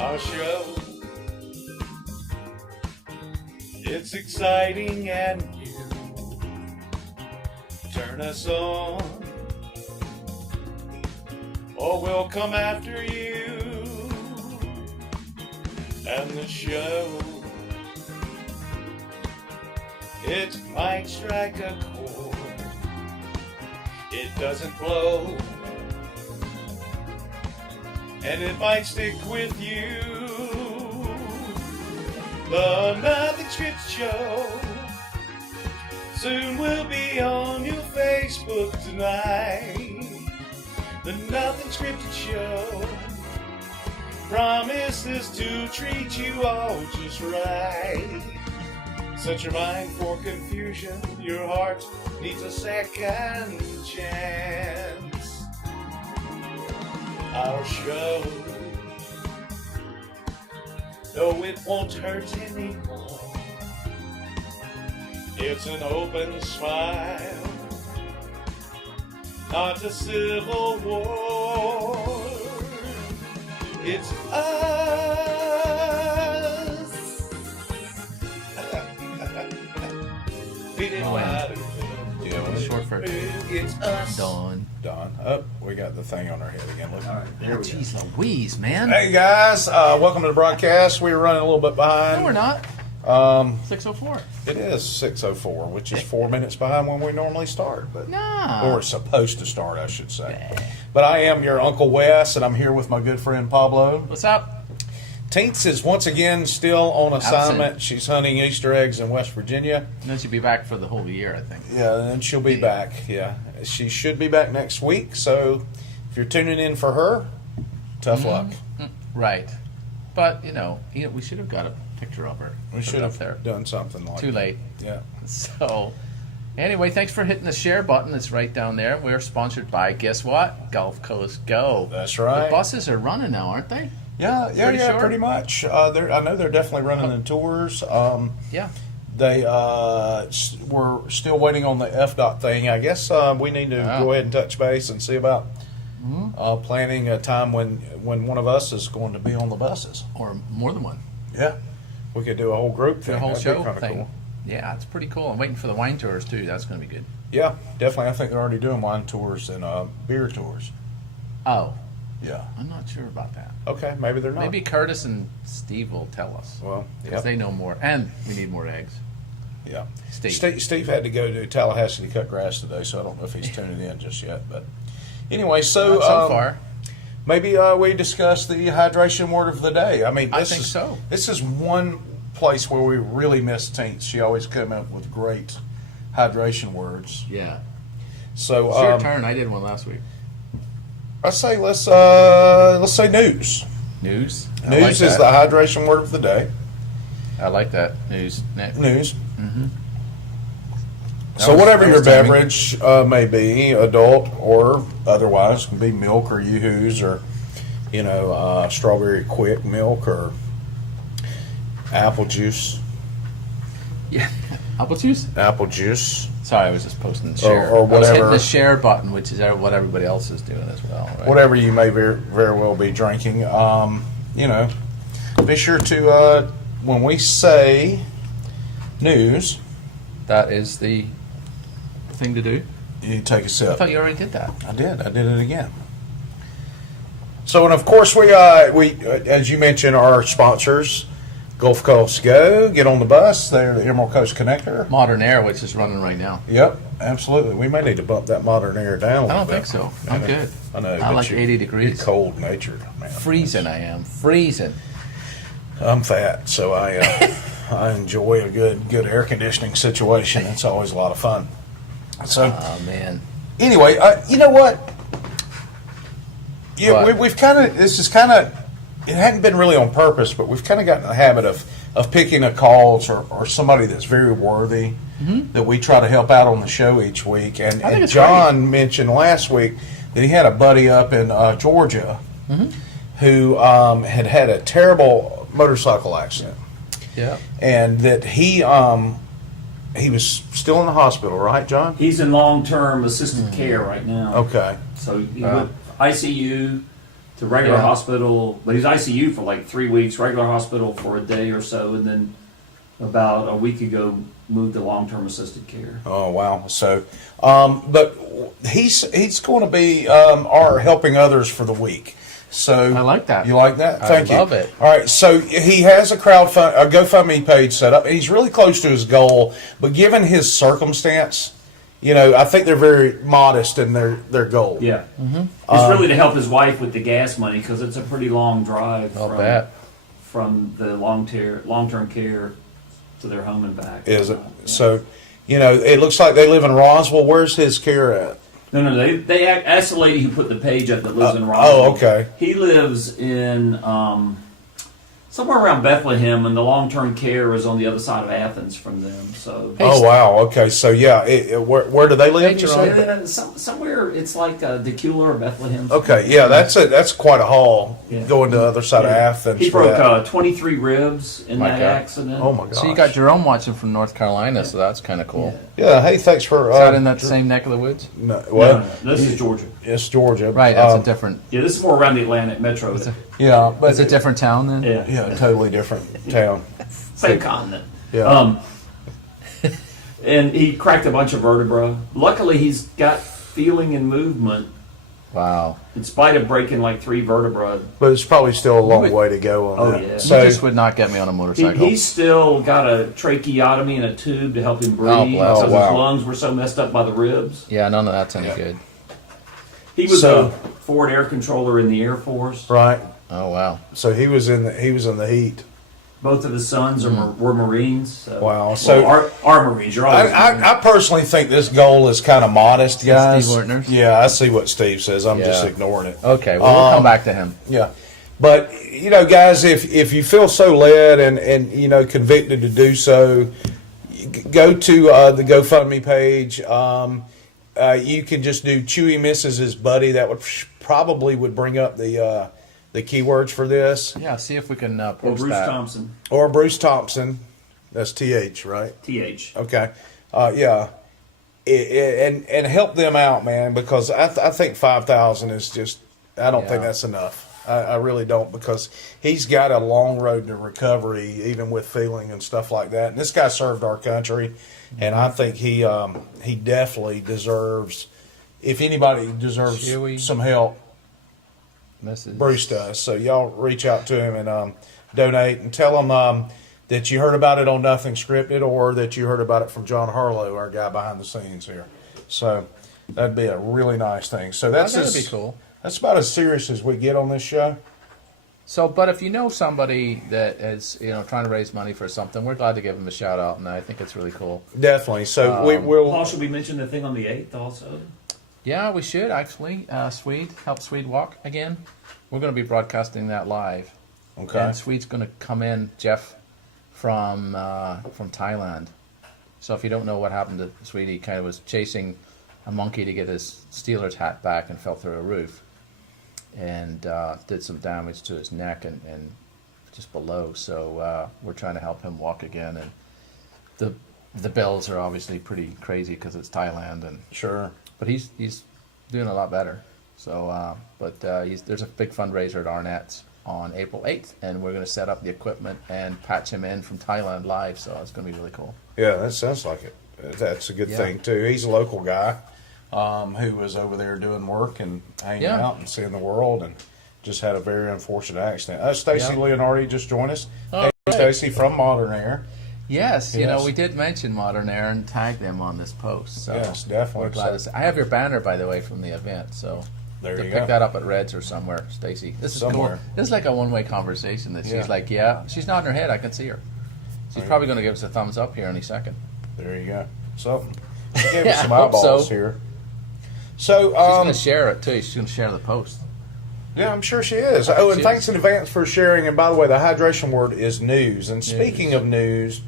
our show. It's exciting and new. Turn us on, or we'll come after you. And the show, it might strike a chord. It doesn't blow, and it might stick with you. The Nothing Scripted Show soon will be on your Facebook tonight. The Nothing Scripted Show promises to treat you all just right. Set your mind for confusion. Your heart needs a second chance. Our show, no, it won't hurt anymore. It's an open smile, not a civil war. It's us. Yeah, what's short for it's us. Dawn. Oh, we got the thing on our head again. Look. All right, there we go. Jeez Louise, man. Hey guys, welcome to the broadcast. We were running a little bit behind. No, we're not. 6:04. It is 6:04, which is 4 minutes behind when we normally start, but No. or supposed to start, I should say. But I am your Uncle Wes, and I'm here with my good friend Pablo. What's up? Teance is once again still on assignment. Absent. She's hunting Easter eggs in West Virginia. And then she'll be back for the whole year, I think. Yeah, and she'll be back. Yeah, she should be back next week. So if you're tuning in for her, tough luck. Right. But, you know, we should have got a picture of her. We Put should it up have there. done something like Too late. Yeah. So, anyway, thanks for hitting the share button. It's right down there. We're sponsored by, guess what? Gulf Coast Go. That's right. The buses are running now, aren't they? Yeah, Pretty sure? pretty much. I know they're definitely running the tours. Yeah. They we're still waiting on the FDOT thing. I guess we need to go ahead and touch base and see about planning a time when one of us is going to be on the buses. Or more than one. Yeah, we could do a whole group thing. The whole That'd be show kinda thing. cool. Yeah, it's pretty cool. I'm waiting for the wine tours, too. That's going to be good. Yeah, definitely. I think they're already doing wine tours and beer tours. Oh, Yeah. I'm not sure about that. Okay, maybe they're not. Maybe Curtis and Steve will tell us. Well, Because they know more. And we need more eggs. yeah. Steve. Steve had to go to Tallahassee to cut grass today, so I don't know if he's tuning in just yet. But anyway, so Not so far. maybe we discuss the hydration word of the day. I mean, I think so. This is one place where we really miss Teance. She always come up with great hydration words. Yeah. So It's your turn. I did one last week. I say let's say news. News. News is the hydration word of the day. I like that. News. News. Mm-hmm. So whatever your beverage may be, adult or otherwise, it can be milk or Yoo-Hoos or, strawberry quick milk or apple juice. Yeah. Apple juice? Apple juice. Sorry, I was just posting the share. Or I was hitting whatever. the share button, which is what everybody else is doing as well. Right? Whatever you may very well be drinking. Be sure to, when we say news, That is the thing to do. you take a I sip. thought you already did that. I did it again. So, and of course, we as you mentioned, our sponsors, Gulf Coast Go, get on the bus. They're the Emerald Coast Connector. Modern Air, which is running right now. Yep, absolutely. We may need to bump that modern air down. I don't think so. I'm good. I know. I but like 80 degrees. You're cold natured, man. Freezing, I am. Freezing. I'm fat, so I enjoy a good air conditioning situation. It's always a lot of fun. So, Oh, man. anyway, you know what? Yeah, What? we've kind of. This is kind of. It hadn't been really on purpose, but we've kind of gotten in the habit of picking a cause or somebody that's very worthy that we try to help out on the show each week. And, I think and it's John mentioned last week that he had a buddy up in Georgia who had a terrible motorcycle accident, Yeah. and that he was still in the hospital, right, John? He's in long-term assisted care right now. Okay. So he went ICU to regular hospital, but he's ICU for like 3 weeks, regular hospital for a day or so, and then about a week ago moved to long-term assisted care. Oh wow! So, but he's going to be our helping others for the week. So I like that. You like that? Thank you. I love it. All right. So he has a GoFundMe page set up. He's really close to his goal, but given his circumstance, I think they're very modest in their goal. Yeah. Mm-hmm. It's really to help his wife with the gas money because it's a pretty long drive from the long-term care to their home and back. Is it? Yeah. So, it looks like they live in Roswell. Where's his care at? No. They asked the lady who put the page up that lives in Roswell. Oh, okay. He lives in somewhere around Bethlehem, and the long-term care is on the other side of Athens from them. So. Oh wow. Okay. So yeah, where do they live? Somewhere it's like Decula or Bethlehem. Okay. Yeah, that's quite a haul going to the other side of Athens. He broke 23 ribs in that accident. Oh my god. So you got Jerome watching from North Carolina, so that's kind of cool. Yeah. Hey, thanks for. Is that in that same neck of the woods? No. Well, no. This is Georgia. It's Georgia. Right. That's a different. Yeah, this is more around the Atlantic metro. But it's a different town then. Yeah, totally different town. Same continent. Yeah. And he cracked a bunch of vertebra. Luckily, he's got feeling and movement. Wow. In spite of breaking like 3 vertebrae. But it's probably still a long way to go on that. Yeah. So you just would not get me on a motorcycle. He's still got a tracheotomy and a tube to help him breathe because his lungs were so messed up by the ribs. Yeah, none of that's any good. He was a Ford air controller in the Air Force. Right. Oh wow. So he was in the heat. Both of his sons were Marines. So. Wow. So are Marines. You're always I personally think this goal is kind of modest, guys. Steve Wertner's? Yeah, I see what Steve says. I'm just ignoring it. Okay, well, we'll come back to him. Yeah. But, guys, if you feel so led and convicted to do so, go to the GoFundMe page. You can just do Chewy misses his buddy. That would probably bring up the keywords for this. Yeah, see if we can post or Bruce that. Thompson. Or Bruce Thompson. That's TH, right? TH. Okay. Yeah. And help them out, man, because I think 5,000 is just, I don't think that's enough. I really don't, because he's got a long road to recovery, even with feeling and stuff like that. And this guy served our country, and I think he definitely deserves, if anybody deserves some help, Bruce does. So y'all reach out to him and donate, and tell him that you heard about it on Nothing Scripted, or that you heard about it from John Harlow, our guy behind the scenes here. So that'd be a really nice thing. So that'd be cool. That's about as serious as we get on this show. So, but if you know somebody that is, trying to raise money for something, we're glad to give them a shout out, and I think it's really cool. Definitely. So we'll. Paul, should we mention the thing on the 8th also? Yeah, we should actually. Help Swede walk again. We're going to be broadcasting that live. Okay. And Swede's going to come in, Jeff, from Thailand. So if you don't know what happened to Swede, he kind of was chasing a monkey to get his Steelers hat back and fell through a roof, and did some damage to his neck and just below. So we're trying to help him walk again, and the bills are obviously pretty crazy because it's Thailand, and sure. But he's doing a lot better. So, there's a big fundraiser at Arnett's on April 8th, and we're going to set up the equipment and patch him in from Thailand live. So it's going to be really cool. Yeah, that sounds like it. That's a good thing too. He's a local guy who was over there doing work and hanging out and seeing the world, and just had a very unfortunate accident. Stacey Leonardi just joined us. Hey, Stacey from Modern Air. Yes, we did mention Modern Air and tag them on this post. So yes, definitely. We're glad to see. I have your banner, by the way, from the event. So there you pick go. that up at Reds or somewhere, Stacey. This is cool. This is like a one-way conversation. That she's like, she's nodding her head. I can see her. She's probably going to give us a thumbs up here any second. There you go. Something. She gave us some eyeballs here. So she's going to share it too. She's going to share the post. Yeah, I'm sure she is. Oh, and thanks in advance for sharing. And by the way, the hydration word is news. And speaking of news,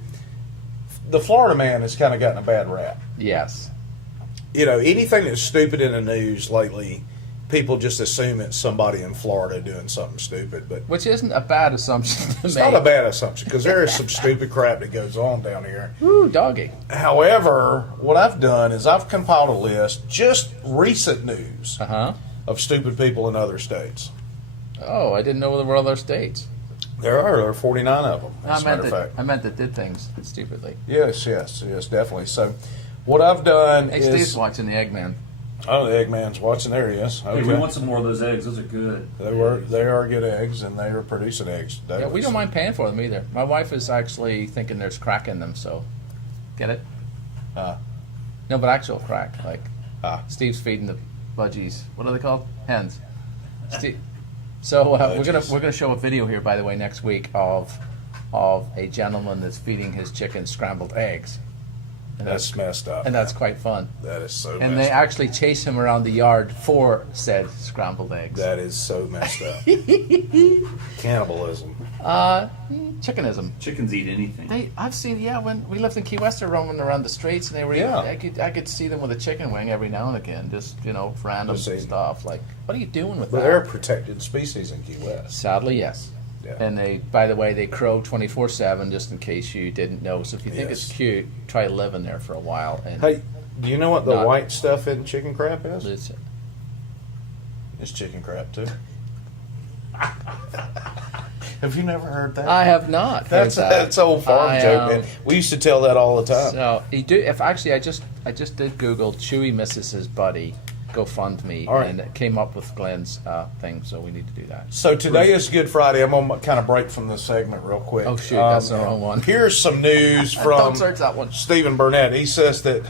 the Florida man has kind of gotten a bad rap. Yes. Anything that's stupid in the news lately, people just assume it's somebody in Florida doing something stupid. But which isn't a bad assumption to it's make. not a bad assumption, because there is some stupid crap that goes on down here. Ooh, doggy. However, what I've done is I've compiled a list, just recent news, of stupid people in other states. Oh, I didn't know there were other states. There are 49 of them, as a matter of fact. I meant that did things stupidly. Yes, definitely. So what I've done Hey, is... Steve's watching the Eggman. Oh, the Eggman's watching. There he is. Okay. Hey, we want some more of those eggs. Those are good. They are good eggs, and they are producing eggs. Yeah, we don't mind paying for them either. My wife is actually thinking there's crack in them, so get it? No, but actual crack. Like Steve's feeding the budgies. What are they called? Hens. Steve. So we're gonna show a video here, by the way, next week of a gentleman that's feeding his chickens scrambled eggs. And that's messed up. And that's quite fun. That is so messed up. And they actually chase him around the yard for said scrambled eggs. That is so messed up. Cannibalism. Chickenism. Chickens eat anything. I've seen, when we lived in Key West, they're roaming around the streets, and they were. Yeah. I could see them with a chicken wing every now and again, just random stuff. Like, what are you doing with But that? they're a protected species in Key West. Sadly, yes. Yeah. And by the way, they crow 24/7, just in case you didn't know. So if you think it's cute, try living there for a while. And Hey, do you know what the white stuff in chicken crap is? listen. It's chicken crap too. Have you never heard that? I have not. That's old farm joke, man. We used to tell that all the time. So you do. If actually, I just did Google Chewy misses his buddy GoFundMe, All right. and it came up with Glenn's thing. So we need to do that. So today is Good Friday. I'm gonna kind of break from this segment real quick. Oh shoot, that's the wrong one. Here's some news from Don't search that one. Stephen Burnett. He says that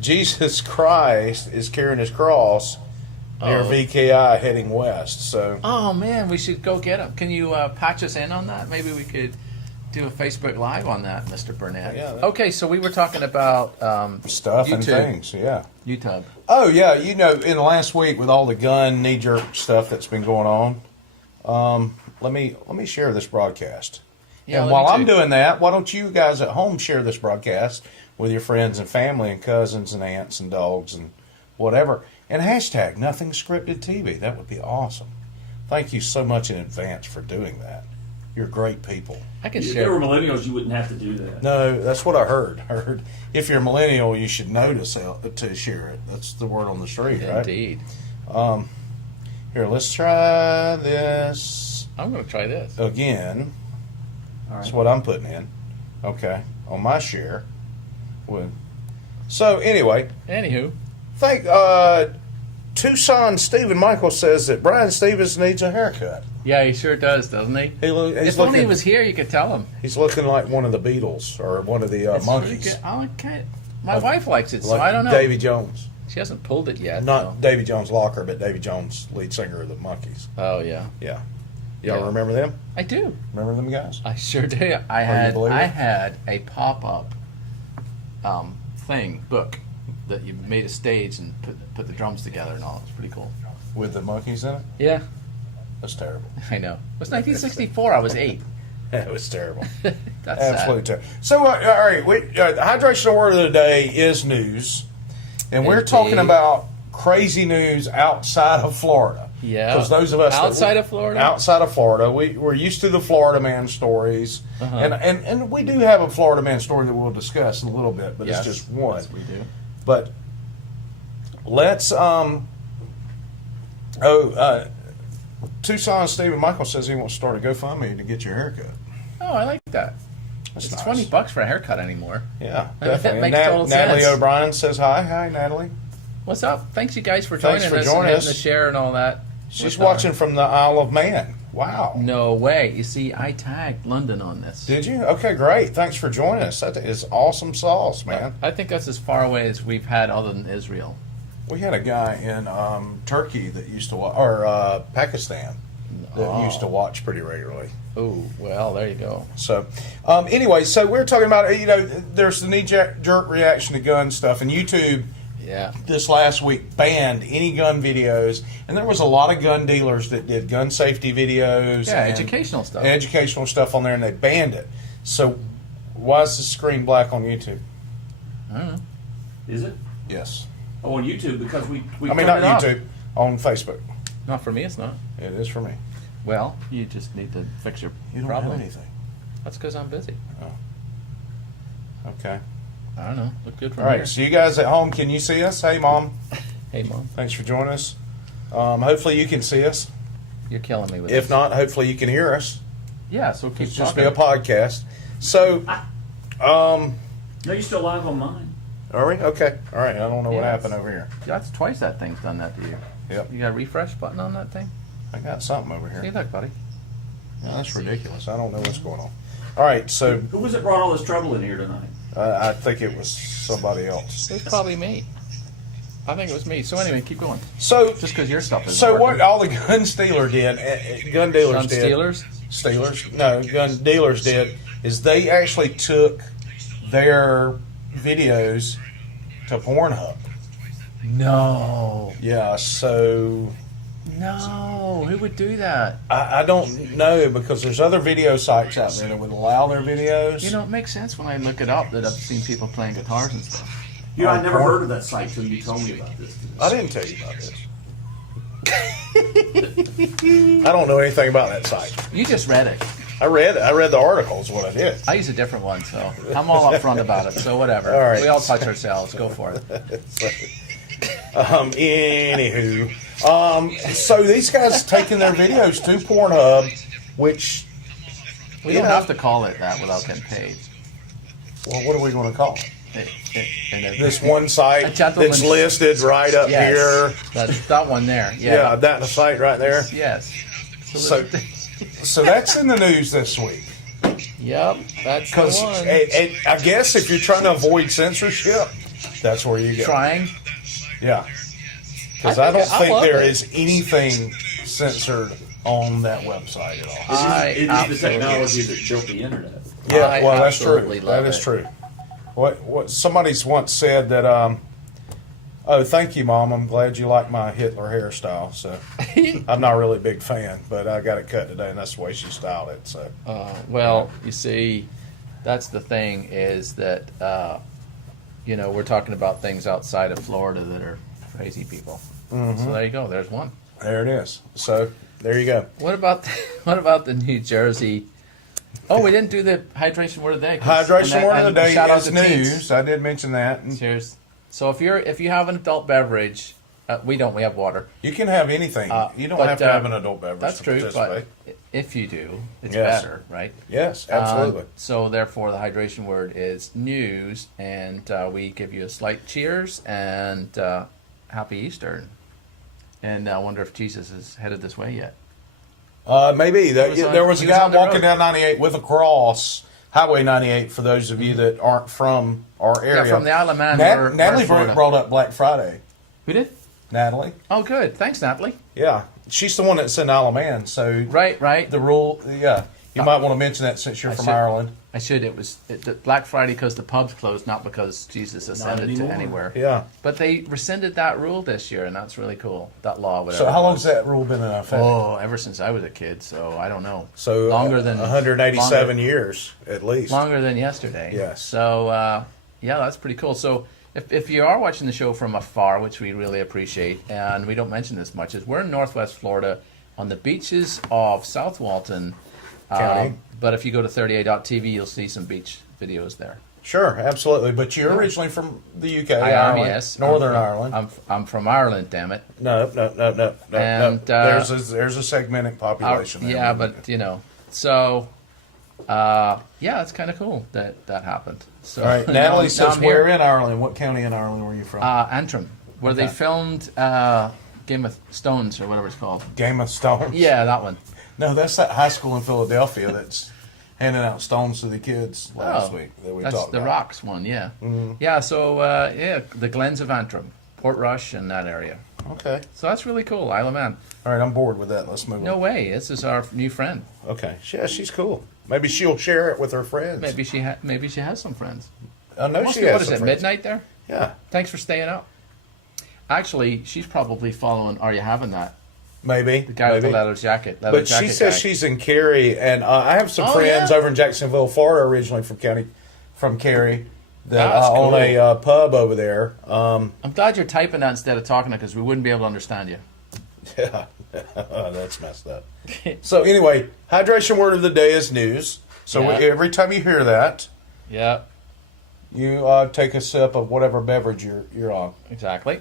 Jesus Christ is carrying his cross near VKI heading west. So Oh man, we should go get him. Can you patch us in on that? Maybe we could do a Facebook Live on that, Mr. Burnett. Yeah, Okay, so we were talking about stuff YouTube. and things, yeah. YouTube. Oh yeah, in the last week with all the gun knee-jerk stuff that's been going on, let me share this broadcast. Yeah, and let while me I'm too. doing that, why don't you guys at home share this broadcast with your friends and family and cousins and aunts and dogs and whatever, and hashtag Nothing Scripted TV. That would be awesome. Thank you so much in advance for doing that. You're great people. I can If share. there were millennials, you wouldn't have to do that. No, that's what I heard. I heard if you're a millennial, you should know to share it. That's the word on the street, right? Indeed. Here, let's try this I'm going to try this. again. All That's right. what I'm putting in. Okay, on my share. So anyway, Anywho, Tucson Stephen Michael says that Brian Stevens needs a haircut. yeah, he sure does, doesn't he? He's If only he was here, you could tell him. He's looking like one of the Beatles or one of the It's monkeys. pretty good. My wife likes it, so Like I don't know. Davy Jones. She hasn't pulled it yet. Not so. Davy Jones Locker, but Davy Jones, lead singer of the Monkees. Oh yeah, Yeah. Y'all Yeah. remember them? I do. Remember them guys? I sure do. I believe it? had a pop-up book that you made a stage and put the drums together and all. It's pretty cool. With the monkeys in it? Yeah, That's terrible. I know. It was 1964. I was 8. That was terrible. That's Absolutely terrible. So, all right, the hydration word of the day is news. And we're Indeed. talking about crazy news outside of Florida. Yeah. Because those of us Outside of Florida? outside of Florida, we're used to the Florida man stories, Uh-huh. and we do have a Florida man story that we'll discuss in a little bit, but Yes. it's just one. Yes, we do. But let's Tucson Stephen Michael says he wants to start a GoFundMe to get your haircut. Oh, I like that. That's It's nice. $20 for a haircut anymore. Yeah, That definitely. makes And total Natalie sense. O'Brien says hi. Hi, Natalie. What's up? Thanks you guys for joining Thanks for us joining and us. hitting the share and all that. She's With our- watching from the Isle of Man. Wow. No way. You see, I tagged London on this. Did you? Okay, great. Thanks for joining us. That is awesome sauce, man. I think that's as far away as we've had other than Israel. We had a guy in Turkey that used to watch, or Pakistan, that used to watch pretty regularly. Oh, well, there you go. So, anyway, so we're talking about, there's the knee-jerk reaction to gun stuff, and YouTube Yeah. this last week banned any gun videos, and there was a lot of gun dealers that did gun safety videos. Yeah, and educational stuff. Educational stuff on there, and they banned it. So, why is the screen black on YouTube? I don't know. Is it? Yes. Oh, on YouTube because we I mean, turned not it off. YouTube, on Facebook. Not for me, it's not. It is for me. Well, you just need to fix your You don't problem. have anything. That's because I'm busy. Okay. I don't know. Look good from All right, here. so you guys at home, can you see us? Hey, Mom. Hey, Mom. Thanks for joining us. Hopefully you can see us. You're killing me with If this. not, hopefully you can hear us. Yeah, so keep It's just talking. be a podcast. So, No, you're still live on mine. are we? Okay. All right. I don't know what Yes. happened over here. Yeah, that's twice that thing's done that to you. Yep. You got a refresh button on that thing? I got something over See, here. look, buddy. No, that's ridiculous. I don't know what's going on. All right. So, Who was it brought all this trouble in here tonight? I think it was somebody else. It was probably me. I think it was me. So anyway, keep going. So, Just because your stuff is so working. what all the gun dealers did, gun dealers Gun did. Steelers? Steelers? No, gun dealers did, is they actually took their videos to Pornhub. No. Yeah, so No. Who would do that? I don't know, because there's other video sites out there that would allow their videos. You know, it makes sense when I look it up that I've seen people playing guitars and stuff. You know, I never porn? heard of that site till you told me about this. I didn't tell you about this. I don't know anything about that site. You just read it. I read the articles, what I did. I use a different one, so I'm all upfront about it. So whatever. All right. We all touch ourselves. Go for it. Anywho, so these guys taking their videos to Pornhub, which, We don't have to call it that without getting paid. well, what are we going to call it? And This one site A gentleman's- that's listed right up yes, here. That's that one there. Yeah, Yeah. that site right there. Yes. So, so that's in the news this week. Yep. That's the Because one. I guess if you're trying to avoid censorship, that's where you go. Trying. Yeah. Because I don't I think love there it. is anything censored on that website at all. I It is the absolutely- technology that built the internet. Yeah, I well, that's true. absolutely love That is it. true. What somebody's once said that, oh, thank you, Mom. I'm glad you like my Hitler hairstyle. So I'm not really a big fan, but I got it cut today, and that's the way she styled it. So Well, you see, that's the thing is that, you know, we're talking about things outside of Florida that are crazy people. Mm-hmm. So there you go. There's one. there it is. So there you go. What about the New Jersey? Oh, we didn't do the hydration word of the day. Hydration word of the day shout out is to Teens. news. I did mention that. And Cheers. So if you have an adult beverage, we have water. you can have anything. You don't but, have to have an adult beverage That's to true, participate. but if you do, it's Yes. better, right? Yes, absolutely. So therefore, the hydration word is news, and we give you a slight cheers and happy Easter. And I wonder if Jesus is headed this way yet. Maybe there was a he was guy on the walking road. down 98 with a cross, Highway 98. For those of you that aren't from our area, Yeah, from the Isle of Man. Natalie Florida. brought up Black Friday. Who did? Natalie, Oh, good. Thanks, Natalie. yeah, she's the one that's in Isle of Man. So Right. the rule, yeah, you might want to mention that since you're I from should- Ireland. I should. It was Black Friday because the pubs closed, not because Jesus ascended to anymore. anywhere. Yeah. But they rescinded that rule this year, and that's really cool. That law, whatever. So how it long was. has that rule been in effect? Oh, ever since I was a kid. So I don't know. So longer than 187 years at least. Longer than yesterday. Yes. So yeah, that's pretty cool. So if you are watching the show from afar, which we really appreciate, and we don't mention this much, is we're in Northwest Florida on the beaches of South Walton County. But if you go to 30a.tv, you'll see some beach videos there. Sure, absolutely. But you're originally from the UK, I am, Ireland, yes. Northern I'm Ireland. I'm from Ireland, damn it. No. And, There's a segmented population. there. Yeah, but you know, so yeah, it's kind of cool that happened. So All right, now Natalie I'm says, here. where in Ireland? What county in Ireland were you from? Antrim, where they Okay. filmed Game of Stones or whatever it's called. Game of Stones? Yeah, that one. No, that's that high school in Philadelphia that's handing out stones to the kids last week that we That's talked the about. Rocks one, yeah. Yeah, so yeah, the Glens of Antrim, Portrush, and that area. Okay. So that's really cool, Isle of Man. All right, I'm bored with that. Let's move No on. way, this is our new friend. Okay. Yeah, she's cool. Maybe she'll share it with her friends. Maybe she has some friends. I know Must she be, has what is some it, friends. midnight there? Yeah, Thanks for staying up. Actually, she's probably following Are You Having That? maybe. The guy with the maybe. leather jacket. But she says she's in Cary, and I have some friends yeah? over in Jacksonville, Florida, originally from Cary, that That's own cool. a pub over there. I'm glad you're typing that instead of talking it because we wouldn't be able to understand you. Yeah, that's messed up. So anyway, hydration word of the day is news. So Yeah. every time you hear that, Yeah, you take a sip of whatever beverage you're on. exactly.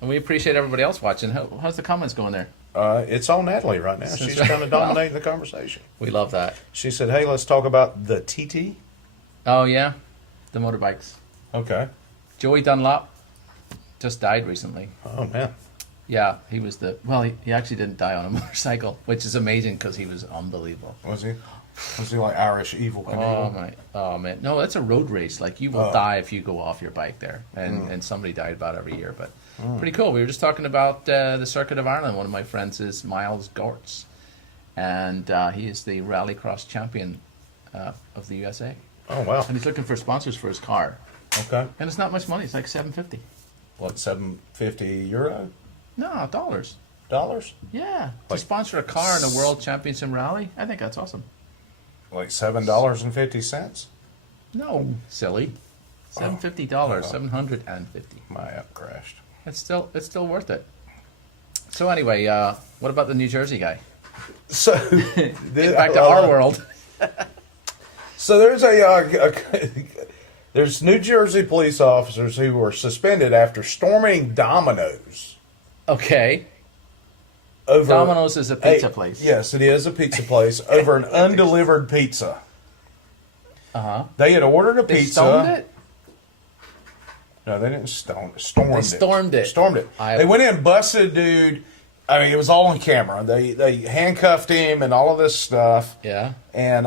And we appreciate everybody else watching. How's the comments going there? It's on Natalie right now. She's kind of dominating the conversation. We love that. She said, hey, let's talk about the TT. Oh, yeah. The motorbikes. Okay. Joey Dunlop just died recently. Oh, man. Yeah, he was he actually didn't die on a motorcycle, which is amazing because he was unbelievable. Was he? Was he like Irish Evil Knievel? Oh man, no, that's a road race. Like you will die if you go off your bike there, and somebody died about every year. But pretty cool. We were just talking about the Circuit of Ireland. One of my friends is Miles Gortz, and he is the rallycross champion of the USA. Oh wow! And he's looking for sponsors for his car. Okay. And it's not much money. It's like $750. What, €750? No, dollars. Dollars? Yeah, to sponsor a car in a world championship rally, I think that's awesome. Like $7.50? No, silly. $750, $750. My app crashed. It's still worth it. So anyway, what about the New Jersey guy? So Get back to our world. So there's there's New Jersey police officers who were suspended after storming Domino's. Okay. Domino's is a pizza place. Yes, it is a pizza place over an undelivered pizza. They had ordered a They pizza. stoned it? No, they didn't stone it. Stormed it. Stormed it. They went in, busted a dude. I mean, it was all on camera. They handcuffed him and all of this stuff. Yeah. And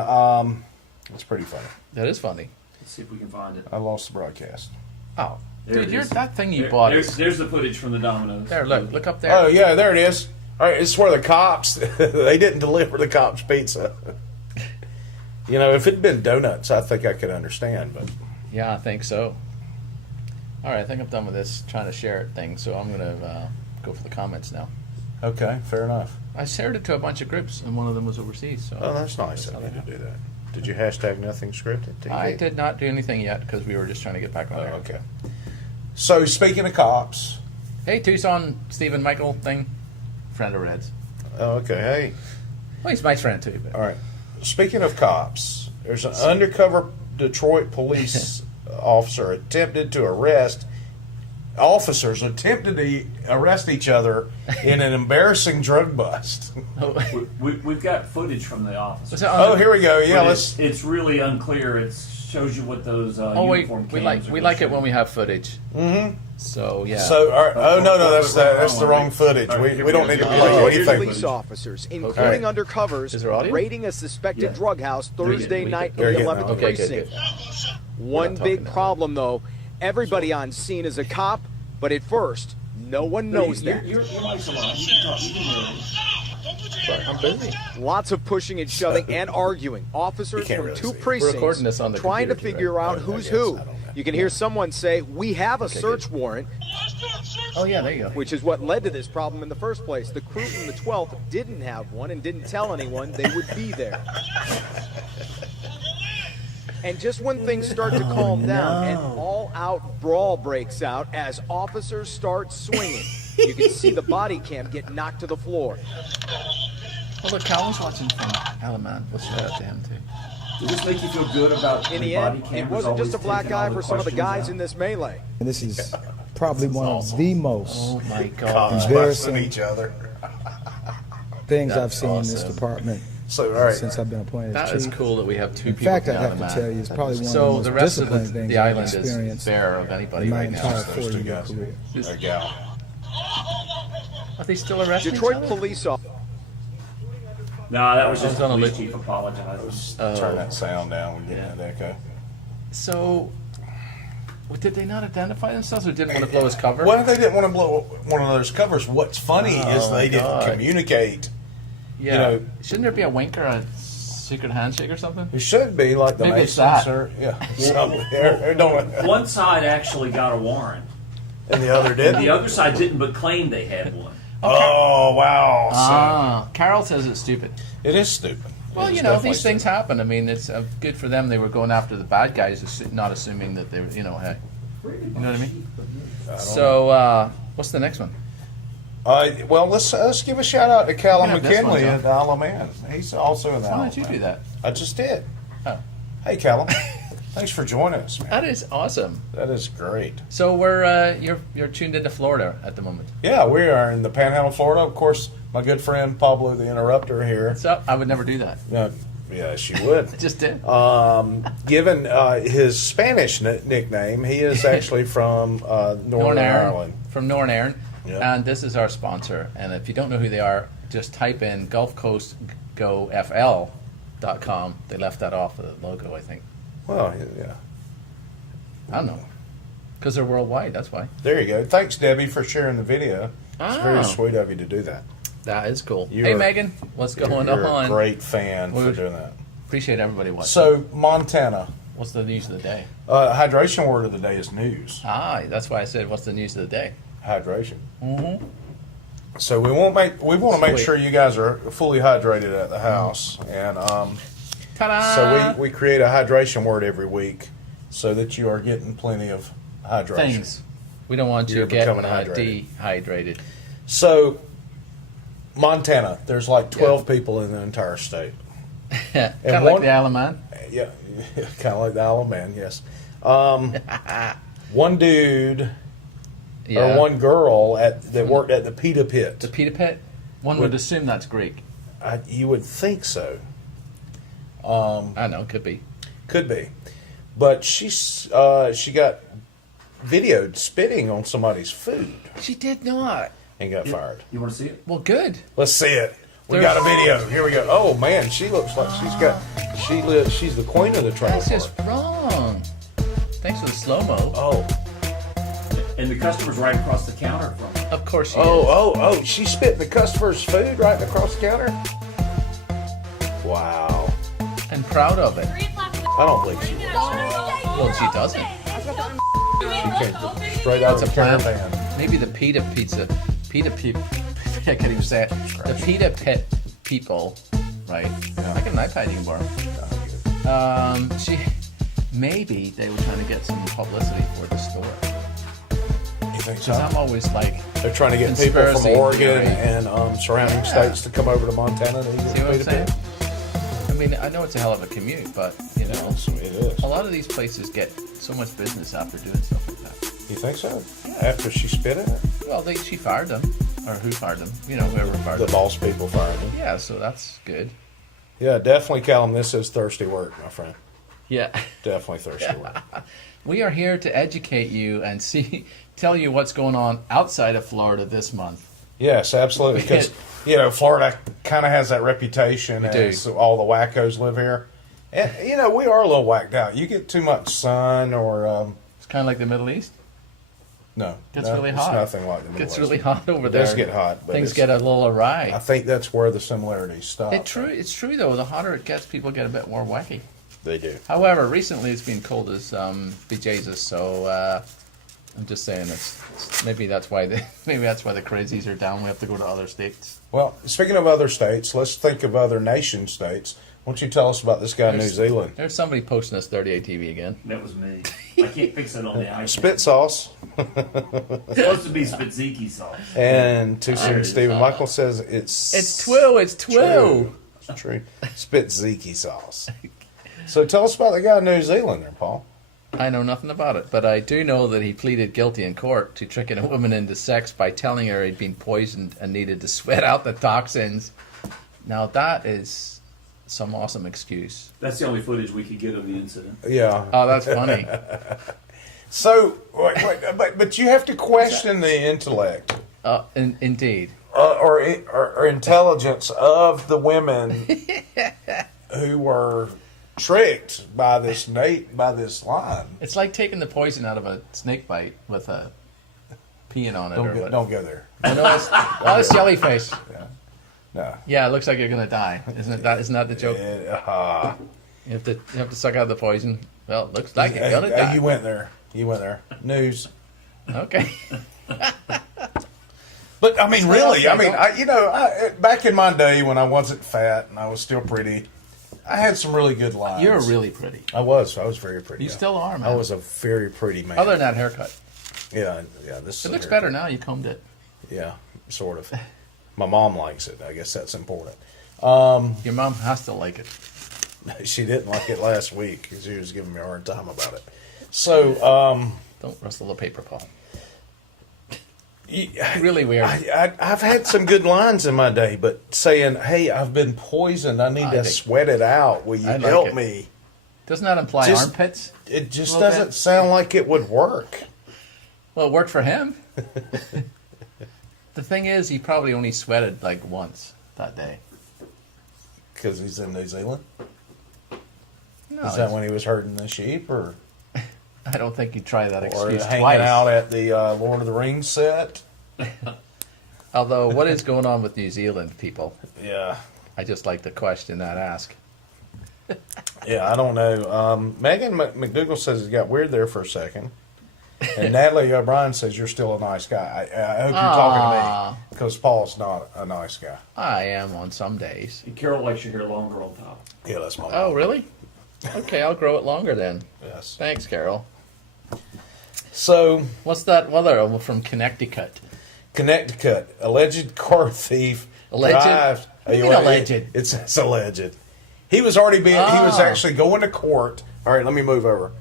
it's pretty funny. That is funny. Let's see if we can find it. I lost the broadcast. Oh, There dude, it is. that thing you bought is... There's the footage from the Domino's. There, look up there. Oh, yeah, there it is. All right, it's where the cops, they didn't deliver the cops pizza. You know, if it had been donuts, I think I could understand, but... Yeah, I think so. All right, I think I'm done with this trying to share it thing, so I'm going to go for the comments now. Okay, fair enough. I shared it to a bunch of groups, and one of them was overseas. So Oh, that's nice of you to do that. Did you hashtag nothing scripted? I did not do anything yet because we were just trying to get back on there. Okay. So, speaking of cops... Hey, Tucson, Stephen Michael thing. Friend of Red's. Oh, okay, hey. Well, he's my friend too. But. All right. Speaking of cops, there's an undercover Detroit police officers attempted to arrest each other in an embarrassing drug bust. We've got footage from the officer. Oh, here we go. Yeah, it's really unclear. It shows you what those uniform cams we like it when we have footage. Mm-hmm. So yeah. So all right. Oh no, that's the wrong footage. We don't need to play anything. Police officers, including undercovers, raiding a suspected drug house Thursday night in the 11th precinct. One big problem, though: everybody on scene is a cop, but at first, no one knows that. Your mic's on. You can talk. You can hear it. I'm busy. Lots of pushing and shoving and arguing. Officers from two precincts trying to figure out who's who. You can hear someone say, "We have a search warrant." Oh yeah, there you go. Which is what led to this problem in the first place. The crew from the 12th didn't have one and didn't tell anyone they would be there. And just when things start to calm down, an all-out brawl breaks out as officers start swinging. You can see the body cam get knocked to the floor. Well, look, Calvin's watching from Alaman. We'll shout out to him too. Does this make you feel good about in the body end, cam? it wasn't just a black eye for some of the guys in this melee. And this is probably one of the most embarrassing each other. things I've seen in this department since I've been appointed as chief. That is cool that we have two in people. In fact, I have to tell you, it's probably one of the most disciplined things I've experienced in my entire 4-year career. Are they still arresting Detroit police officers. No, that was just the police chief apologizing. Turn that sound down when you get that echo. So, did they not identify themselves or didn't want to blow his cover? Well, they didn't want to blow one of those covers. What's funny is they didn't communicate. Yeah. You know, shouldn't there be a wink or a secret handshake or something? It should be like the Maybe Masons. One side actually got a warrant. And the other didn't? The other side didn't, but claimed they had one. Oh, wow. Carol says it's stupid. It is stupid. Well, you know, these things happen. I mean, it's good for them. They were going after the bad guys, not assuming that they were, you know, hey. You know what I mean? So, what's the next one? Well, let's give a shout out to Callum McKinley at the Isle of Man. He's also in the Isle of Man. Why did you do that? I just did. Oh. Hey, Callum. Thanks for joining us, man. That is awesome. That is great. So we're you're tuned into Florida at the moment. Yeah, we are in the Panhandle, Florida. Of course, my good friend Pablo the Interrupter here. What's up? I would never do that. Yes, you would. I just did. Given his Spanish nickname, he is actually from Northern Ireland. From Northern Ireland. Yep. And this is our sponsor. And if you don't know who they are, just type in GulfCoastGoFL.com. They left that off of the logo, I think. Well, yeah. I don't know. Because they're worldwide, that's why. There you go. Thanks, Debbie, for sharing the video. It's very sweet of you to do that. That is cool. Hey, Megan, what's going on? You're a great fan for doing that. Appreciate everybody watching. So, Montana. What's the news of the day? Hydration word of the day is news. That's why I said, what's the news of the day? Hydration. Mm-hmm. So we want to make sure you guys are fully hydrated at the house, and ta-da! So we create a hydration word every week, so that you are getting plenty of hydration. Things. We don't want you getting dehydrated. So, Montana, there's like 12 people in the entire state. Kind of like the Isle of Man. Yeah, kind of like the Isle of Man. Yes. One dude. Yeah. Or one girl that worked at the Pita Pit. The Pita Pit? One would assume that's Greek. You would think so. I know, could be. Could be. But she got videoed spitting on somebody's food. She did not. And got fired. You want to see it? Well, good. Let's see it. We got a video. Here we go. Oh, man, she looks like she's the queen of the trailer park. That's just wrong. Thanks for the slow-mo. Oh. And the customer's right across the counter from her. Of course she is. Oh, she spit in the customer's food right across the counter? Wow. And proud of it. I don't believe she is. Well, she doesn't. She came straight out of the caravan. Maybe the Pita Pit, I can't even say it. The Pita Pit people, right? Yeah. I got an iPad you can borrow. Maybe they were trying to get some publicity for the store. So? I'm always like, they're trying to get people from Oregon and surrounding states to come over to Montana to eat. See what I'm saying? I mean, I know it's a hell of a commute, but it is. A lot of these places get so much business after doing stuff like that. You think so? Yeah. After she spit in it? Well, she fired them, or who fired them? Whoever fired them. The boss people fired them. Yeah, so that's good. Yeah, definitely, Callum. This is thirsty work, my friend. Yeah, definitely thirsty work. We are here to educate you and tell you what's going on outside of Florida this month. Yes, absolutely. Because Florida kind of has that reputation as all the wackos live here, and we are a little whacked out. You get too much sun, or it's kind of like the Middle East. No, it's really hot. It's nothing like the Middle East. It's really hot over there. It does get hot, but things get a little awry. I think that's where the similarities stop. It's true though. The hotter it gets, people get a bit more wacky. They do. However, recently it's been cold as bejesus, so I'm just saying maybe that's why the crazies are down. We have to go to other states. Well, speaking of other states, let's think of other nation states. Why don't you tell us about this guy in New Zealand? There's somebody posting us 38 TV again. That was me. I can't fix it on the iPad. Spit sauce. It's supposed to be tzatziki sauce. And too soon, Stephen Michael says it's true. It's true. Spit tzatziki sauce. So tell us about the guy in New Zealand there, Paul. I know nothing about it, but I do know that he pleaded guilty in court to tricking a woman into sex by telling her he'd been poisoned and needed to sweat out the toxins. Now that is some awesome excuse. That's the only footage we could get of the incident. Yeah. Oh, that's funny. So, but you have to question the intellect. Indeed. Or intelligence of the women who were tricked by this line. It's like taking the poison out of a snake bite with a peeing on it. Don't go there. It's jellyfish. Yeah. No. Yeah, it looks like you're gonna die. Isn't that the joke? You have to suck out the poison. Well, it looks like you're gonna die. You went there. News. Okay. But I mean, really, back in my day when I wasn't fat and I was still pretty, I had some really good lines. You're really pretty. I was very pretty. You still are, man. I was a very pretty man. Other than that haircut. Yeah. It looks better now. You combed it. Yeah, sort of. My mom likes it. I guess that's important. Your mom has to like it. She didn't like it last week because she was giving me a hard time about it. So, don't rustle the paper, Paul. Really weird. I've had some good lines in my day, but saying, "Hey, I've been poisoned. I need to sweat it out. Will you help me?" Doesn't that imply armpits? It just doesn't sound like it would work. Well, it worked for him. The thing is, he probably only sweated like once that day. Because he's in New Zealand? No, is that when he was herding the sheep, or? I don't think he'd try that excuse or twice. hanging out at the Lord of the Rings set. Although, what is going on with New Zealand people? Yeah, I just like the question that ask. Yeah, I don't know. Megan McDougal says it got weird there for a second. And Natalie O'Brien says you're still a nice guy. I hope you're talking to me, because Paul's not a nice guy. I am on some days. And Carol likes your hair longer on top. Yeah, that's my mom. Oh, really? Okay, I'll grow it longer then. Yes. Thanks, Carol. So, what's that weather from Connecticut? Connecticut, alleged car thief. Alleged? What do you mean alleged? It's alleged. He was already being. He was actually going to court. All right, let me move over.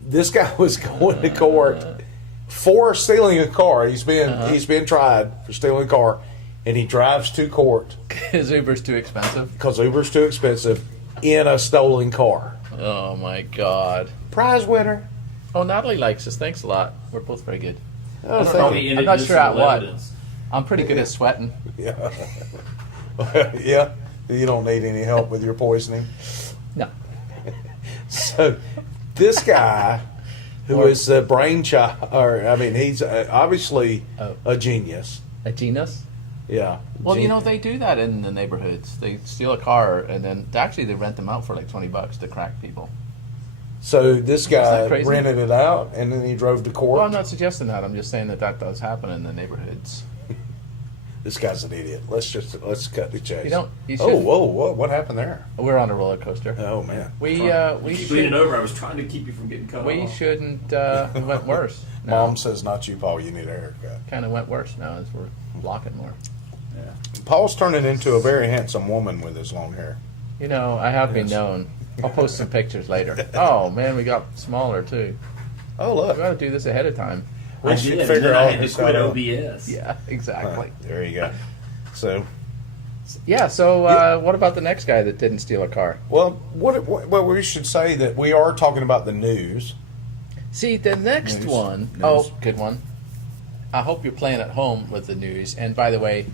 This guy was going to court for stealing a car. He's been tried for stealing a car, and he drives to court because Uber's too expensive. Because Uber's too expensive in a stolen car. Oh my God! Prize winner. Oh, Natalie likes us. Thanks a lot. We're both very good. I'm not sure at what. I'm pretty good at sweating. Yeah. Yeah. You don't need any help with your poisoning. No. So, this guy, who is the brainchild, he's obviously a genius. A genius? Yeah. Well, they do that in the neighborhoods. They steal a car and then they rent them out for like $20 to crack people. So this guy rented it out and then he drove to court? Well, I'm not suggesting that. I'm just saying that does happen in the neighborhoods. This guy's an idiot. Let's cut the chase. Whoa! What happened there? We're on a roller coaster. Oh man! We keep leaning over. I was trying to keep you from getting cut off. We shouldn't. It went worse. Mom says, "Not you, Paul. You need a haircut." Kind of went worse now as we're blocking more. Yeah. Paul's turning into a very handsome woman with his long hair. I have been known. I'll post some pictures later. Oh man, we got smaller too. Oh look! We got to do this ahead of time. We should figure out how to quit OBS. Yeah, exactly. There you go. So, what about the next guy that didn't steal a car? Well, what we should say that we are talking about the news. See, the next one. News. Oh, good one. I hope you're playing at home with the news. And by the way,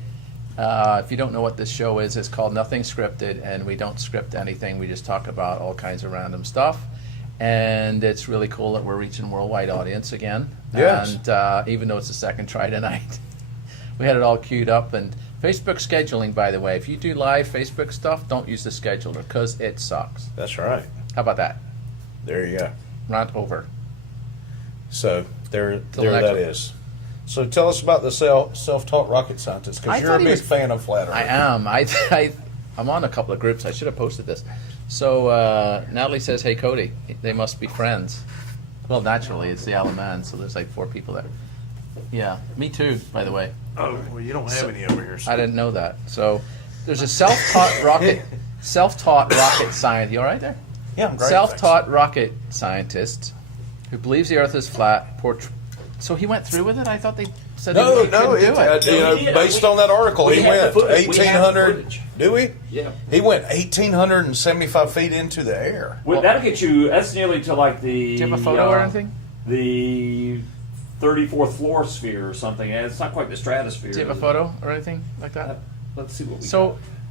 if you don't know what this show is, it's called Nothing Scripted, and we don't script anything. We just talk about all kinds of random stuff. And it's really cool that we're reaching a worldwide audience again. Yes. And even though it's the second try tonight, we had it all queued up. And Facebook scheduling, by the way, if you do live Facebook stuff, don't use the scheduler because it sucks. That's right. How about that? There you go. Rant over. So there that is. So tell us about the self-taught rocket scientist, because you're a big fan of flat Earth. I am. I'm on a couple of groups. I should have posted this. So Natalie says, "Hey Cody, they must be friends." Well, naturally, it's the Alaman, so there's like 4 people there. Yeah, me too, by the way. Oh, well, you don't have any over here. So. I didn't know that. So there's a self-taught rocket scientist. You all right there? Yeah, I'm great. Self-taught rocket scientist who believes the Earth is flat. So he went through with it? I thought they said he couldn't do it. Based on that article, he went 1,800. Do we? Yeah. He went 1,875 feet into the air. Well, that'll get you. That's nearly to like the. Do you have a photo or anything? The 34th floor sphere or something. It's not quite the stratosphere. Do you have a photo or anything like that? Let's see what we.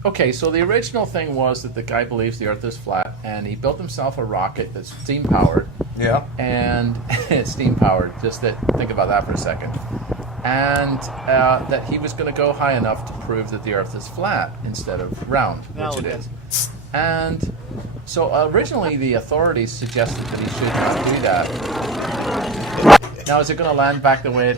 Okay, so the original thing was that the guy believes the Earth is flat, and he built himself a rocket that's steam powered. Yeah. And it's steam powered. Just think about that for a second. And that he was going to go high enough to prove that the Earth is flat instead of round, which it is. And so originally the authorities suggested that he should not do that. Now is it going to land back the way it,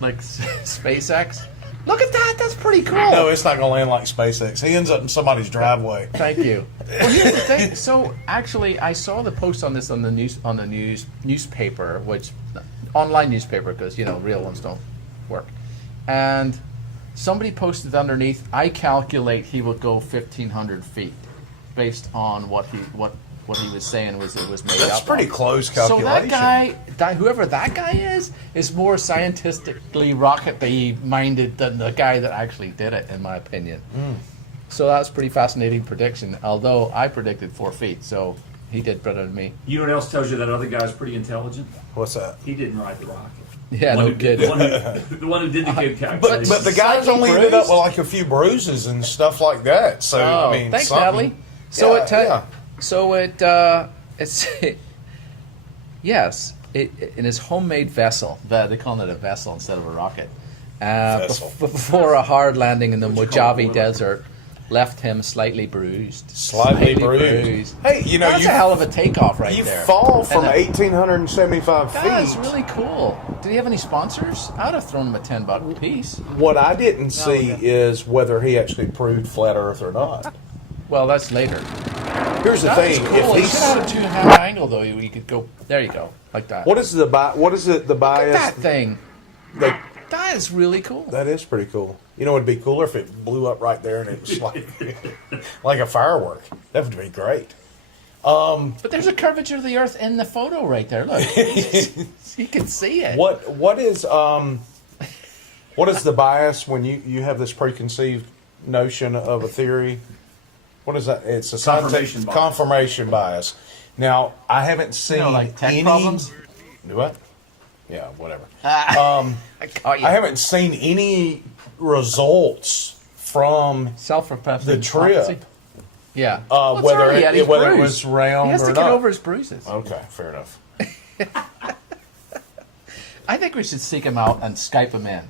like SpaceX? Look at that! That's pretty cool. No, it's not going to land like SpaceX. He ends up in somebody's driveway. Thank you. Well, here's the thing. So actually, I saw the post on this on the newspaper, which online newspaper, because real ones don't work. And somebody posted underneath, "I calculate he will go 1,500 feet, based on what what he was saying was it was made That's up. pretty close calculation. So that guy, whoever that guy is more scientifically rocketly minded than the guy that actually did it, in my opinion. So that's a pretty fascinating prediction. Although I predicted 4 feet, so he did better than me. You know what else tells you that other guy's pretty intelligent? What's that? He didn't ride the rocket. Yeah, no kidding. The one who did the good But calculation. the guy's only ended up with like a few bruises and stuff like that. So I mean, thanks, something. Natalie. So Yeah, it's yes, in his homemade vessel. They call it a vessel instead of a rocket. Vessel. Before a hard landing in the Mojave Desert left him slightly bruised. Slightly bruised. Hey, you know, that's a hell of a takeoff right you there. fall from 1,875 feet. That's really cool. Did he have any sponsors? I'd have thrown him a $10 a piece. What I didn't see is whether he actually proved flat Earth or not. Well, that's later. Here's the That thing: was cool. if He he's should have a 2.5 angle though. You could go. There you go, like that. what is the bias? Look at that thing? Like, That is really cool. that is pretty cool. You know, it'd be cooler if it blew up right there and it was like a firework. That would be great. But there's a curvature of the Earth in the photo right there. Look, you can see it. What is the bias when you have this preconceived notion of a theory? What is that? It's a confirmation bias. Now, I haven't seen like tech any problems. Do what? Yeah, whatever. I caught you. I haven't seen any results from Self-professed the trip. Yeah. Whether it was round or not. He has to get over his bruises. Okay, fair enough. I think we should seek him out and Skype him in.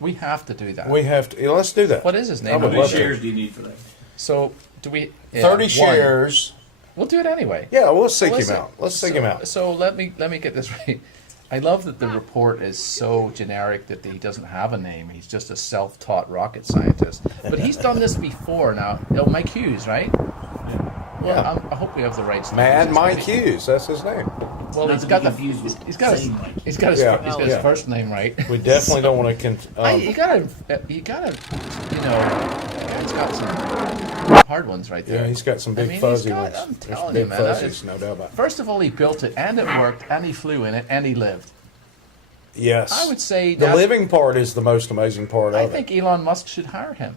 We have to do that. We have to. Let's do that. What is his name? I would How love many to. shares do you need for that? So, do we... 30 one. shares. We'll do it anyway. Yeah, we'll seek Listen, him out. Let's seek him out. So let me get this right. I love that the report is so generic that he doesn't have a name. He's just a self-taught rocket scientist. But he's done this before now. Mike Hughes, right? Well, Yeah. I hope we have the right. Mad Mike Hughes. That's his name. Well, Not he's to got be the. confused with He's got his. Zane Mike. He's got his. Yeah. He's got his first name right. We definitely don't want to. You gotta. You gotta. You know. He's got some hard ones right there. Yeah, he's got some big I mean, fuzzy he's got- ones. I'm There's telling big you, man, fuzzies, no doubt about it. First of all, he built it, and it worked, and he flew in it, and he lived. Yes. I would say the that's- living part is the most amazing part I of think it. Elon Musk should hire him.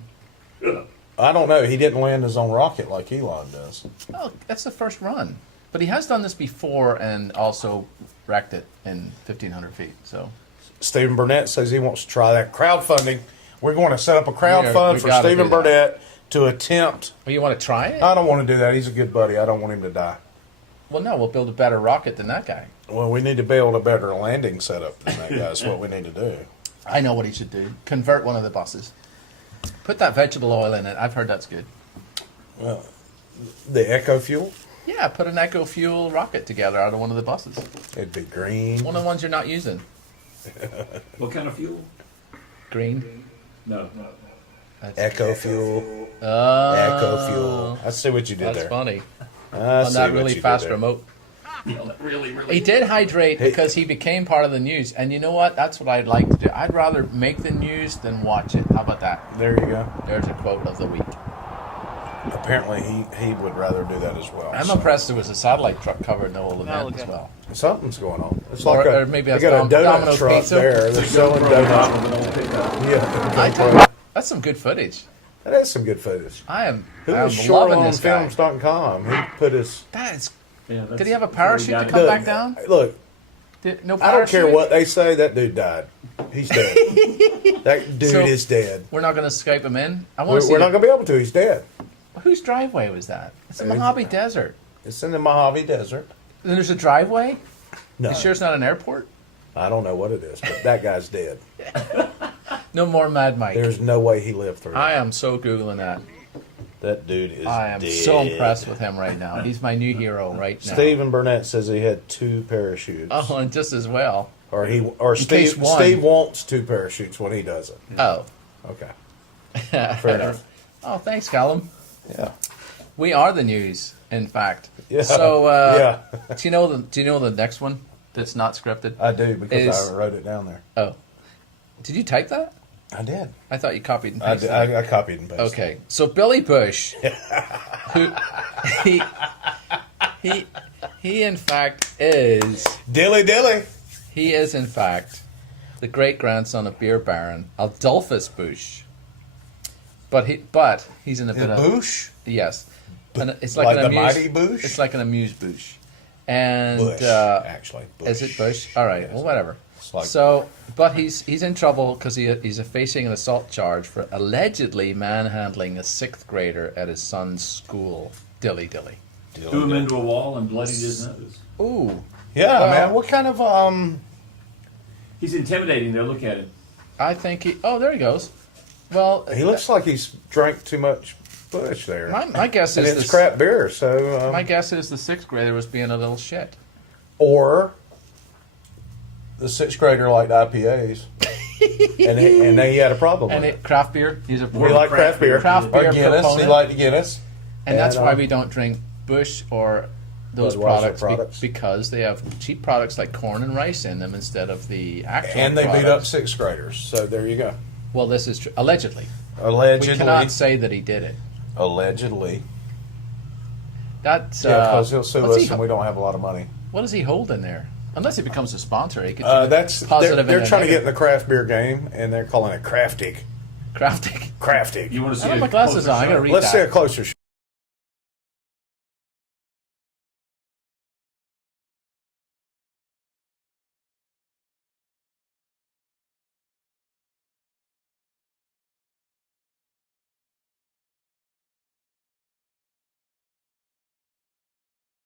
I don't know. He didn't land his own rocket like Elon does. Well, that's the first run. But he has done this before and also wrecked it in 1,500 feet. So Stephen Burnett says he wants to try that crowdfunding. We're going to set up a crowd We fund for gotta Stephen do that. Burnett to attempt. well, you want to try it? I don't want to do that. He's a good buddy. I don't want him to die. Well, no, we'll build a better rocket than that guy. Well, we need to build a better landing setup than that guy. That's what we need to do. I know what he should do. Convert one of the buses. Put that vegetable oil in it. I've heard that's good. Well, the Eco Fuel, Yeah, put an Eco Fuel rocket together out of one of the buses. it'd be green. One of the ones you're not using. What kind of fuel? Green. No. That's, Eco Fuel. oh, Eco Fuel. I see what you did that's there. funny. I On see that what really you did fast there. remote. Really. He did hydrate because he became part of the news. And you know what? That's what I'd like to do. I'd rather make the news than watch it. How about that? There you go. There's a quote of the week. Apparently, he would rather do that as well. I'm so. impressed there was a satellite truck covering the whole event as well. Something's going on. It's Or- like or maybe they that's got a donut Domino's truck pizza. there. They're selling donuts. I Yeah, tell you, that's some good footage. that is some good footage. I am Who I'm was loving this guy. shortonfilms.com? He put his That is. Yeah, Did he have a parachute to come Look, back down? Look, No I parachute? don't care what they say. That dude died. He's dead. That dude So- is dead. We're not going to Skype him in? I We're want to see. not going to be able to. He's dead. Whose driveway was that? It's the Mojave Desert. It's in the Mojave Desert. And there's a driveway? No, You sure it's not an airport? I don't know what it is, but that guy's dead. No more Mad Mike. There's no way he lived through I it. am so Googling that. That dude is I am dead. so impressed with him right now. He's my new hero right now. Stephen Burnett says he had 2 parachutes. Oh, and just as well. Or case Steve, one. Steve wants 2 parachutes when he does it. Oh. Okay. Fair enough. Oh, thanks, Callum. Yeah. We are the news, in fact. Yeah. So, Yeah. do you know the next one that's not scripted? I do because Is- I wrote it down there. Oh. Did you type that? I did. I thought you copied and I, pasted. I copied and pasted. Okay, so Billy Bush, who He in fact is Dilly. He is in fact the great grandson of beer baron Adolphus Busch. But he's in a bit of Busch. Yes, and it's like the mighty Busch. It's like an amuse Busch, and Bush, actually, Bush. Is it Bush? All right, yes. Well, whatever. Like so, but he's in trouble because he's facing an assault charge for allegedly manhandling a 6th grader at his son's school. Dilly. Threw him into a wall and bloodied his nose. Ooh. Yeah, man. What kind of He's intimidating there. Look at him. I think he. Oh, there he goes. Well, he looks like he's drank too much Bush there. My guess is it's crap beer. So my guess is the 6th grader was being a little shit. Or the 6th grader liked IPAs, and he had a problem with it. Craft beer. He's a we like craft beer. Craft beer or Guinness. proponent. He liked the Guinness, and that's why we don't drink Bush or those products. Because they have cheap products like corn and rice in them instead of the actual. And they products. beat up 6th graders. So there you go. Well, this is true. Allegedly. We cannot say that he did it. Allegedly. That's because he'll sue us, and we don't have a lot of money. What does he hold in there? Unless he becomes a sponsor, he could. That's positive. They're trying to get in the craft beer game, and they're calling it craftig. Craftig. You want to see? I have my glasses on. I gotta read. Let's see a closer shot.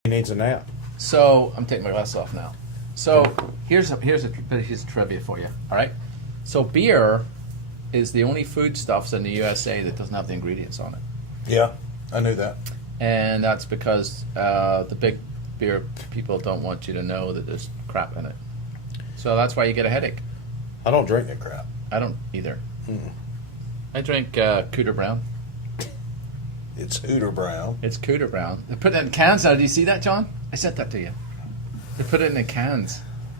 He needs a nap. So I'm taking my glasses off now. So here's a bit of trivia for you. All right. So beer is the only foodstuffs in the USA that doesn't have the ingredients on it. Yeah, I knew that. And that's because the big beer people don't want you to know that there's crap in it. So that's why you get a headache. I don't drink that crap. I don't either. I drink Cooter Brown. It's Cooter Brown. It's Cooter Brown. They put it in cans now. Did you see that, John? I sent that to you. They put it in the cans.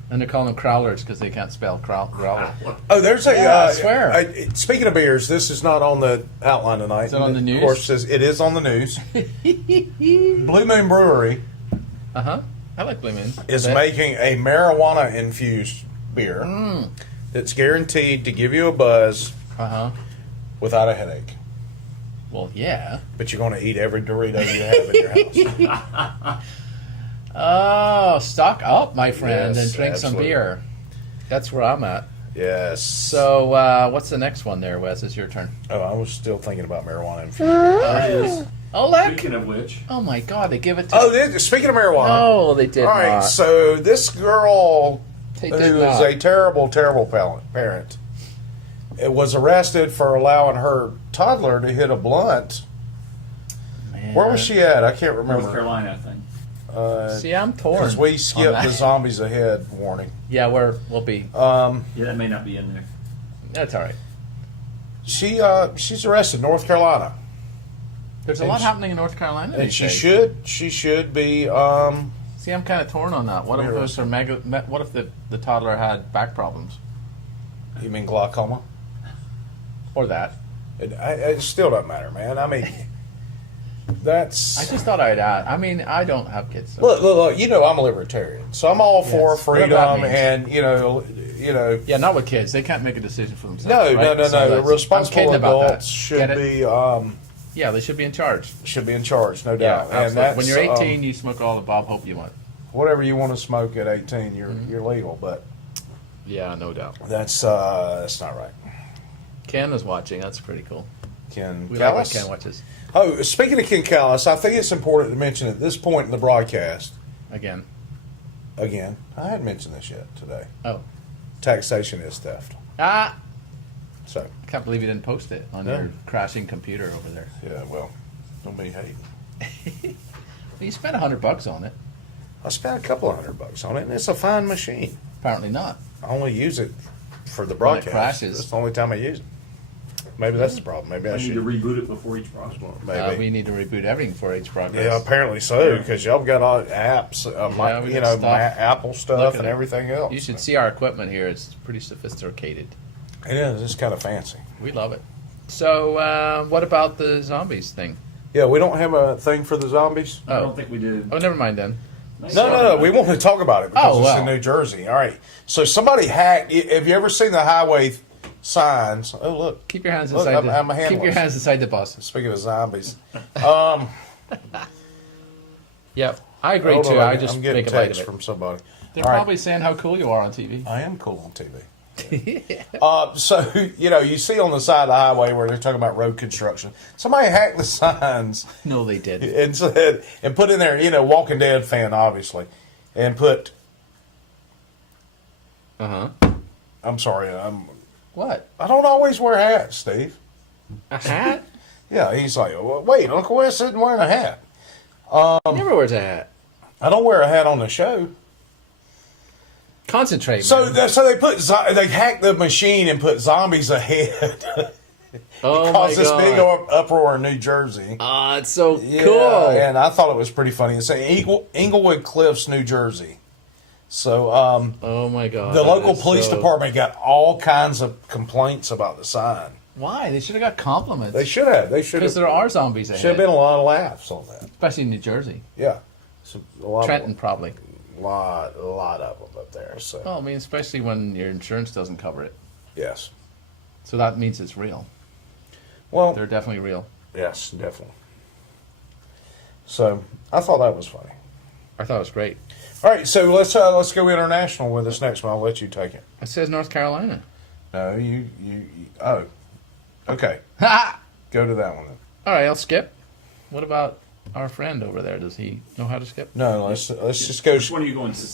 And they're calling them crowlers because they can't spell growler. Oh, there's a... I swear. Speaking of beers, this is not on the outline tonight. Is it on the news? Of course, it is on the news. Blue Moon Brewery... Uh-huh. I like Blue Moon. ...is making a marijuana-infused beer that's guaranteed to give you a buzz without a headache. Well, yeah. But you're going to eat every Dorito you have in your house. Oh, stock up, my friend, Yes, and drink some beer. That's where I'm at. Yes. So, what's the next one there, Wes? It's your turn. Oh, I was still thinking about marijuana infused. Oh, look. Speaking of which. Oh, my God, they give it to... Speaking of marijuana. No, they did not. All right, so this girl who is a terrible, terrible parent was arrested for allowing her toddler to hit a blunt. Man. Where was she at? I can't remember. North Carolina, I think. See, I'm torn. Because we skipped the zombies ahead warning. Yeah, we'll be. Yeah, that may not be in there. That's all right. She's arrested, North Carolina. There's a lot happening in North Carolina. And she should be. See, I'm kind of torn on that. What if those are what if the toddler had back problems? You mean glaucoma? Or that? It still doesn't matter, man. I mean, that's. I just thought I'd add. I mean, I don't have kids. So. Look. You know, I'm a libertarian, so I'm all for freedom and you know. Yeah, not with kids. They can't make a decision for themselves. No, right? No. Responsible adults should be. Yeah, they should be in charge. Should be in charge, no doubt. Yeah, and that's, when you're 18, you smoke all the Bob Hope you want. Whatever you want to smoke at 18, you're legal, but. Yeah, no doubt. That's not right. Ken is watching. That's pretty cool. Ken we Callis? like when Ken watches. Oh, speaking of Ken Callis, I think it's important to mention at this point in the broadcast. Again. I hadn't mentioned this yet today. Oh. Taxation is theft. So. I can't believe you didn't post it on your crashing computer over there. Yeah, well, don't be hating. You spent $100 on it. I spent a couple of $100 on it, and it's a fine machine. Apparently not. I only use it for the broadcast. When it crashes. That's the only time I use it. Maybe that's the problem. Maybe I need should to reboot it before each broadcast. Maybe we need to reboot everything for each broadcast. Yeah, apparently so, because y'all got all apps, Apple stuff and everything else. You should see our equipment here. It's pretty sophisticated. It is. It's kind of fancy. We love it. So, what about the zombies thing? Yeah, we don't have a thing for the zombies. I don't think we do. Oh, never mind then. No. We want to talk about it because it's well. in New Jersey. All right. So somebody hacked. Have you ever seen the highway signs? Oh, look. Keep your hands inside. Keep your hands inside the bus. Speaking of zombies. Yep, I agree too. I just I'm getting make a light of text it. from somebody. They're probably saying how cool you are on TV. I am cool on TV. So, you see on the side of the highway where they're talking about road construction, somebody hacked the signs. No, they didn't. And put in there, Walking Dead fan, obviously, and put. I'm sorry. What? I don't always wear hats, Steve. A hat? Yeah, he's like, well, wait, Uncle Wes isn't wearing a hat. He never wears a hat. I don't wear a hat on the show. Concentrate. So they hacked the machine and put zombies ahead. Oh caused this big uproar in New Jersey. It's so cool. And I thought it was pretty funny. It's Englewood Cliffs, New Jersey. So, oh my God, the local police department got all kinds of complaints about the sign. Why? They should have got compliments. They should have. Because there are zombies ahead. Should have been a lot of laughs on that. Especially in New Jersey. Yeah. So Trenton, probably. A lot of them up there. So. Well, I mean, especially when your insurance doesn't cover it. Yes. So that means it's real. Well, they're definitely real. Yes, definitely. So I thought that was funny. I thought it was great. All right, so let's go international with this next one. I'll let you take it. It says North Carolina. No, you oh, okay. Go to that one then. All right, I'll skip. What about our friend over there? Does he know how to skip? No, let's just go. Which one are you going to?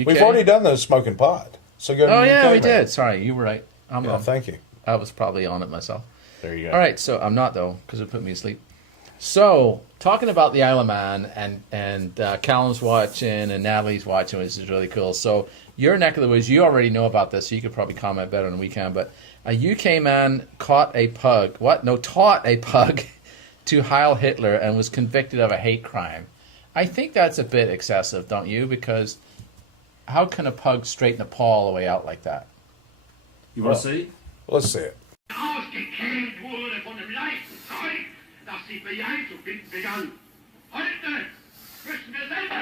UK? We've already done the smoking pot. So go. Oh to yeah, UK, we man. did. Sorry, you were right. I'm wrong. Thank you. I was probably on it myself. There you go. All right, so I'm not though because it put me to sleep. So talking about the Isle of Man and Callum's watching and Natalie's watching, which is really cool. So your neck of the woods, you already know about this, so you could probably comment better than we can. But a UK man taught a pug to Heil Hitler and was convicted of a hate crime. I think that's a bit excessive, don't you? Because how can a pug straighten a paw all the way out like that? You want to see? Let's see it. Ausgekühlt wurde von dem leichten Zeug, das sie für ihr einzufinden begann. Heute müssen wir selbst...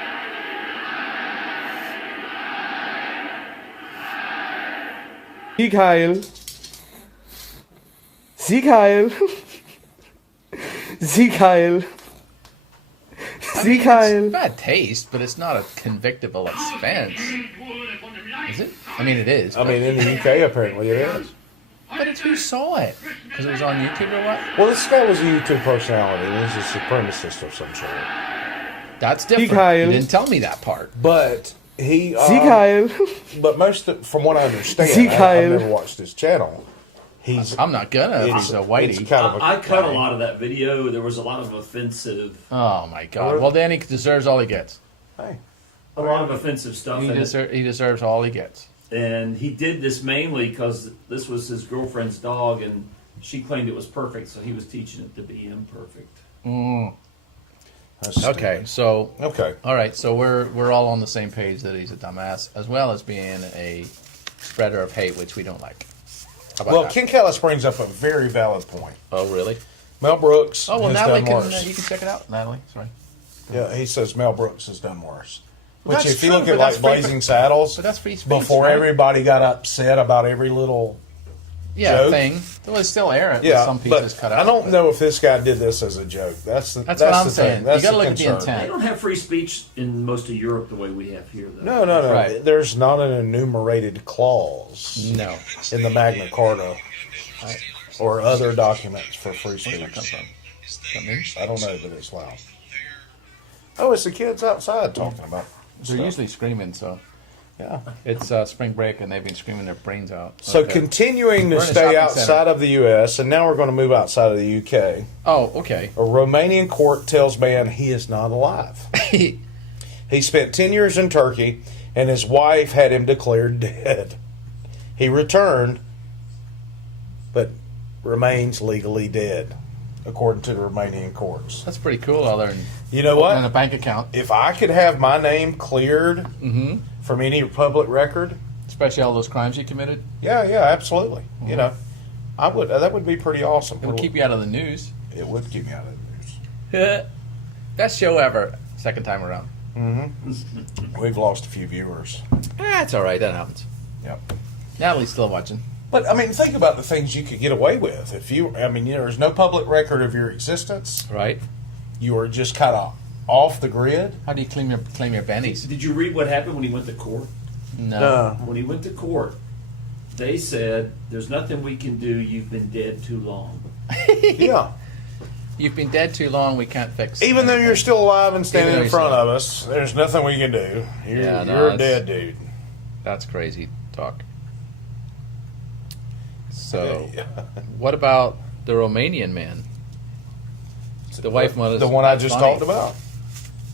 Sieg heil! Sieg heil! Sieg heil! Sieg heil! It's bad taste, but it's not a convictable expense. Is it? I mean, it is. I mean, in the UK, apparently it is. But it's who saw it? Because it was on YouTube or what? Well, this guy was a YouTube personality. And he's a supremacist of some sort. That's different. You didn't tell me that part. But he... Sieg heil! But from what I understand, Sieg heil! I've never watched his channel. I'm not gonna. He's a whitey. I cut a lot of that video. There was a lot of offensive... Oh, my God. Well, then he deserves all he gets. Hey. A lot of offensive stuff. He deserves all he gets. And he did this mainly because this was his girlfriend's dog, and she claimed it was perfect, so he was teaching it to be imperfect. Okay, so okay, all right, so we're all on the same page that he's a dumbass, as well as being a spreader of hate, which we don't like. How about that? Ken Callis brings up a very valid point. Oh, really? Mel Brooks. Oh, well, has Natalie done worse. you can check it out, Natalie. Sorry. Yeah, he says Mel Brooks has done worse. Well, Which, that's if you true, look at but that's like Blazing Saddles, but that's free speech, before right? everybody got upset about every little joke. Thing. Well, it's still air it. Yeah, Some pieces cut out. I don't know if this guy did this as a joke. That's what I'm saying. You got to look at the intent. They don't have free speech in most of Europe the way we have here, though. No. Right. There's not an enumerated clause. No. In the Magna Carta or other documents for free speech. Where's that come from? I don't know, but it's loud. Oh, it's the kids outside talking about They're stuff. usually screaming, so yeah. It's spring break, and they've been screaming their brains out. So continuing to stay outside of the U.S., and now we're going to move outside of the U.K. Oh, okay. A Romanian court tells man he is not alive. He spent 10 years in Turkey, and his wife had him declared dead. He returned, but remains legally dead, according to the Romanian courts. That's pretty cool. Other than you know what? And a bank account. If I could have my name cleared from any public record, especially all those crimes you committed. Yeah, absolutely. Mm-hmm. You know, I would. That would be pretty awesome. It would keep you out of the news. It would keep me out of the news. Best show ever. Second time around. Mm-hmm. We've lost a few viewers. That's all right. That happens. Yep. Natalie's still watching. But I mean, think about the things you could get away with if you. I mean, there's no public record of your existence. Right. You are just kind of off the grid. How do you claim your bennies? Did you read what happened when he went to court? No. When he went to court, they said, "There's nothing we can do. You've been dead too long." Yeah. You've been dead too long. We can't fix. Even though you're still alive and standing in front of us, there's nothing we can do. You're a dead dude. That's crazy talk. So, what about the Romanian man? The wife wanted the one I just talked about.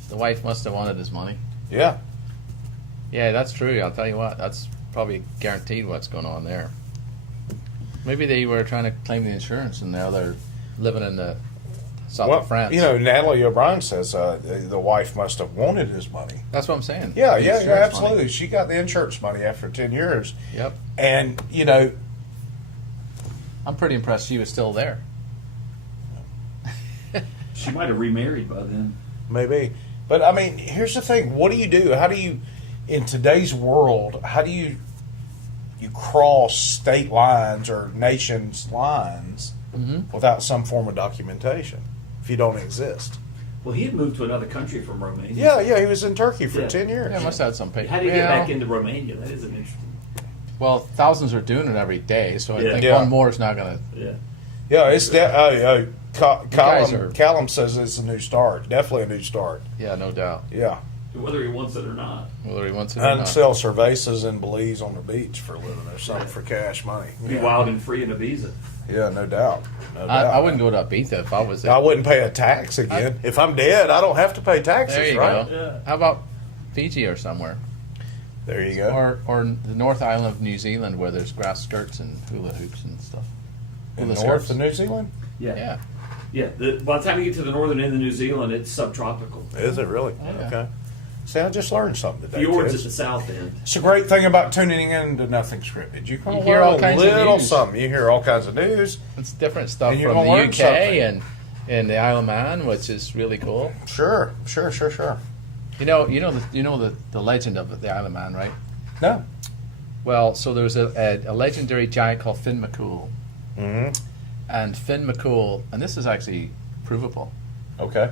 The wife must have wanted his money. Yeah. Yeah, that's true. I'll tell you what. That's probably guaranteed what's going on there. Maybe they were trying to claim the insurance, and now they're living in the south of France. You know, Natalie O'Brien says the wife must have wanted his money. That's what I'm saying. Yeah, absolutely. Money. She got the insurance money after 10 years. Yep. And, you know, I'm pretty impressed she was still there. She might have remarried by then. Maybe. But, I mean, here's the thing. What do you do? How do you, in today's world, how do you cross state lines or nations' lines without some form of documentation if you don't exist? Well, he had moved to another country from Romania. Yeah, he was in Turkey for 10 years. Yeah, must have had some paper. How did he get back into Romania? That is an interesting. Well, thousands are doing it every day, so I think one more is not going to. Yeah, it's Callum says it's a new start. Definitely a new start. Yeah, no doubt. Yeah. Whether he wants it or not. Whether he wants it or and not. Sell cervezas in Belize on the beach for a living or something for cash money. Be wild and free in Ibiza. Yeah, no doubt. I wouldn't go to Ibiza if I was there. I wouldn't pay a tax again. If I'm dead, I don't have to pay taxes, there you right? Go. Yeah. How about Fiji or somewhere? There you go. Or the North Island of New Zealand where there's grass skirts and hula hoops and stuff. In the north of New Zealand? Yeah. By the time you get to the northern end of New Zealand, it's subtropical. Is it really? Yeah. Okay. See, I just learned something today. Fjords at the south end. It's a great thing about tuning in to Nothing Scripted. You can hear all kinds of news. Something. You hear all kinds of news. It's different stuff from the UK and the Isle of Man, which is really cool. Sure. You know the legend of the Isle of Man, right? No. Well, so there's a legendary giant called Finn McCool. Mm-hmm. And Finn McCool, and this is actually provable. Okay.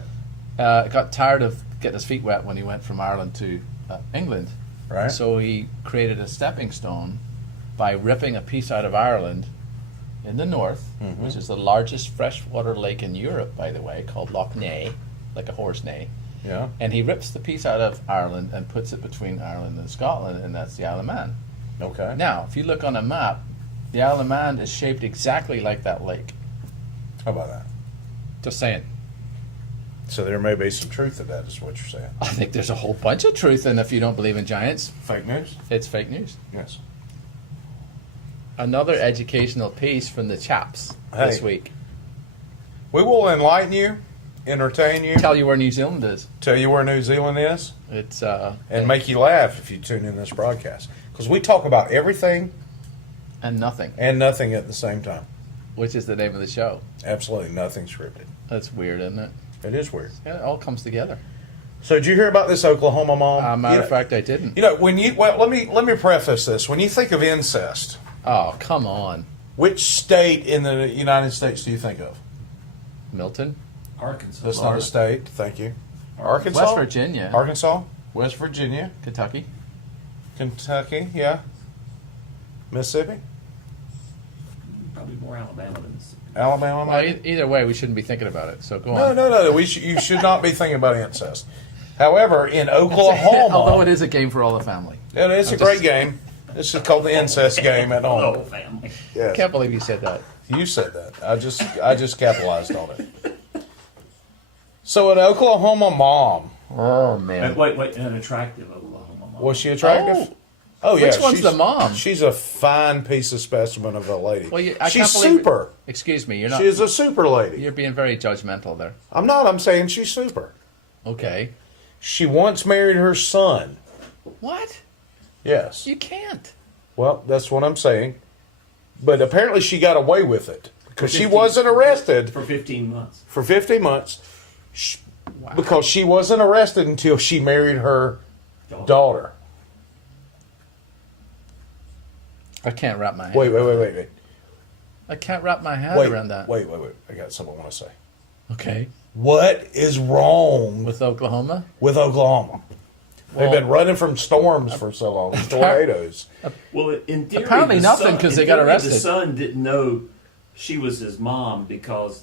Got tired of getting his feet wet when he went from Ireland to England. Right. So he created a stepping stone by ripping a piece out of Ireland in the north, which is the largest freshwater lake in Europe, by the way, called Loch Ness, like a horse neigh. Yeah. And he rips the piece out of Ireland and puts it between Ireland and Scotland, and that's the Isle of Man. Okay. Now, if you look on a map, the Isle of Man is shaped exactly like that lake. How about that? Just saying. So there may be some truth to that, is what you're saying. I think there's a whole bunch of truth in if you don't believe in giants. Fake news? It's fake news. Yes. Another educational piece from the chaps this week. We will enlighten you, entertain you. Tell you where New Zealand is. Tell you where New Zealand is. It's and make you laugh if you tune in this broadcast. Because we talk about everything. And nothing. And nothing at the same time. Which is the name of the show. Absolutely nothing scripted. That's weird, isn't it? It is weird. Yeah, it all comes together. So did you hear about this Oklahoma mom? Matter of fact, I didn't. You know, let me preface this. When you think of incest, oh come on, which state in the United States do you think of? Milton, Arkansas. That's not a state. Thank you. Arkansas, West Virginia, Arkansas, West Virginia, Kentucky, yeah, Mississippi. Probably more Alabama than Mississippi. Alabama. Well, either way, we shouldn't be thinking about it. So go on. No. You should not be thinking about incest. However, in Oklahoma, although it is a game for all the family, it's a great game. This is called the incest game at home. The whole family. Yes. Can't believe you said that. You said that. I just capitalized on it. So an Oklahoma mom. Oh man. Wait, an attractive Oklahoma mom. Was she attractive? Oh yeah. Which one's the mom? She's a fine piece of specimen of a lady. Well, she's super. Excuse me, you're not. She's a super lady. You're being very judgmental there. I'm not. I'm saying she's super. Okay. She once married her son. What? Yes. You can't. Well, that's what I'm saying. But apparently she got away with it because she wasn't arrested for 15 months. For 15 months. Because she wasn't arrested until she married her daughter. I can't wrap my head. Wait. I can't wrap my head around that. Wait. I got something I want to say. Okay. What is wrong with Oklahoma? With Oklahoma. They've been running from storms for so long. Tornadoes. Well, in theory, apparently nothing because they got arrested. The son didn't know she was his mom because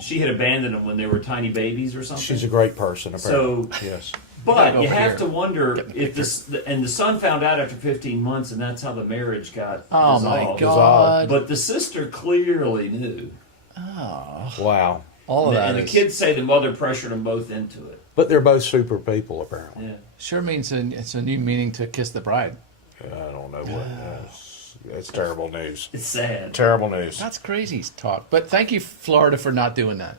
she had abandoned him when they were tiny babies or something. She's a great person, apparently. So, yes. But you have to wonder if this, and the son found out after 15 months, and that's how the marriage got dissolved. My God. But the sister clearly knew. Oh. Wow. All of that. And the kids say the mother pressured them both into it. But they're both super people, apparently. Yeah. Sure means it's a new meaning to kiss the bride. I don't know what. It's terrible news. It's sad. Terrible news. That's crazy talk. But thank you, Florida, for not doing that.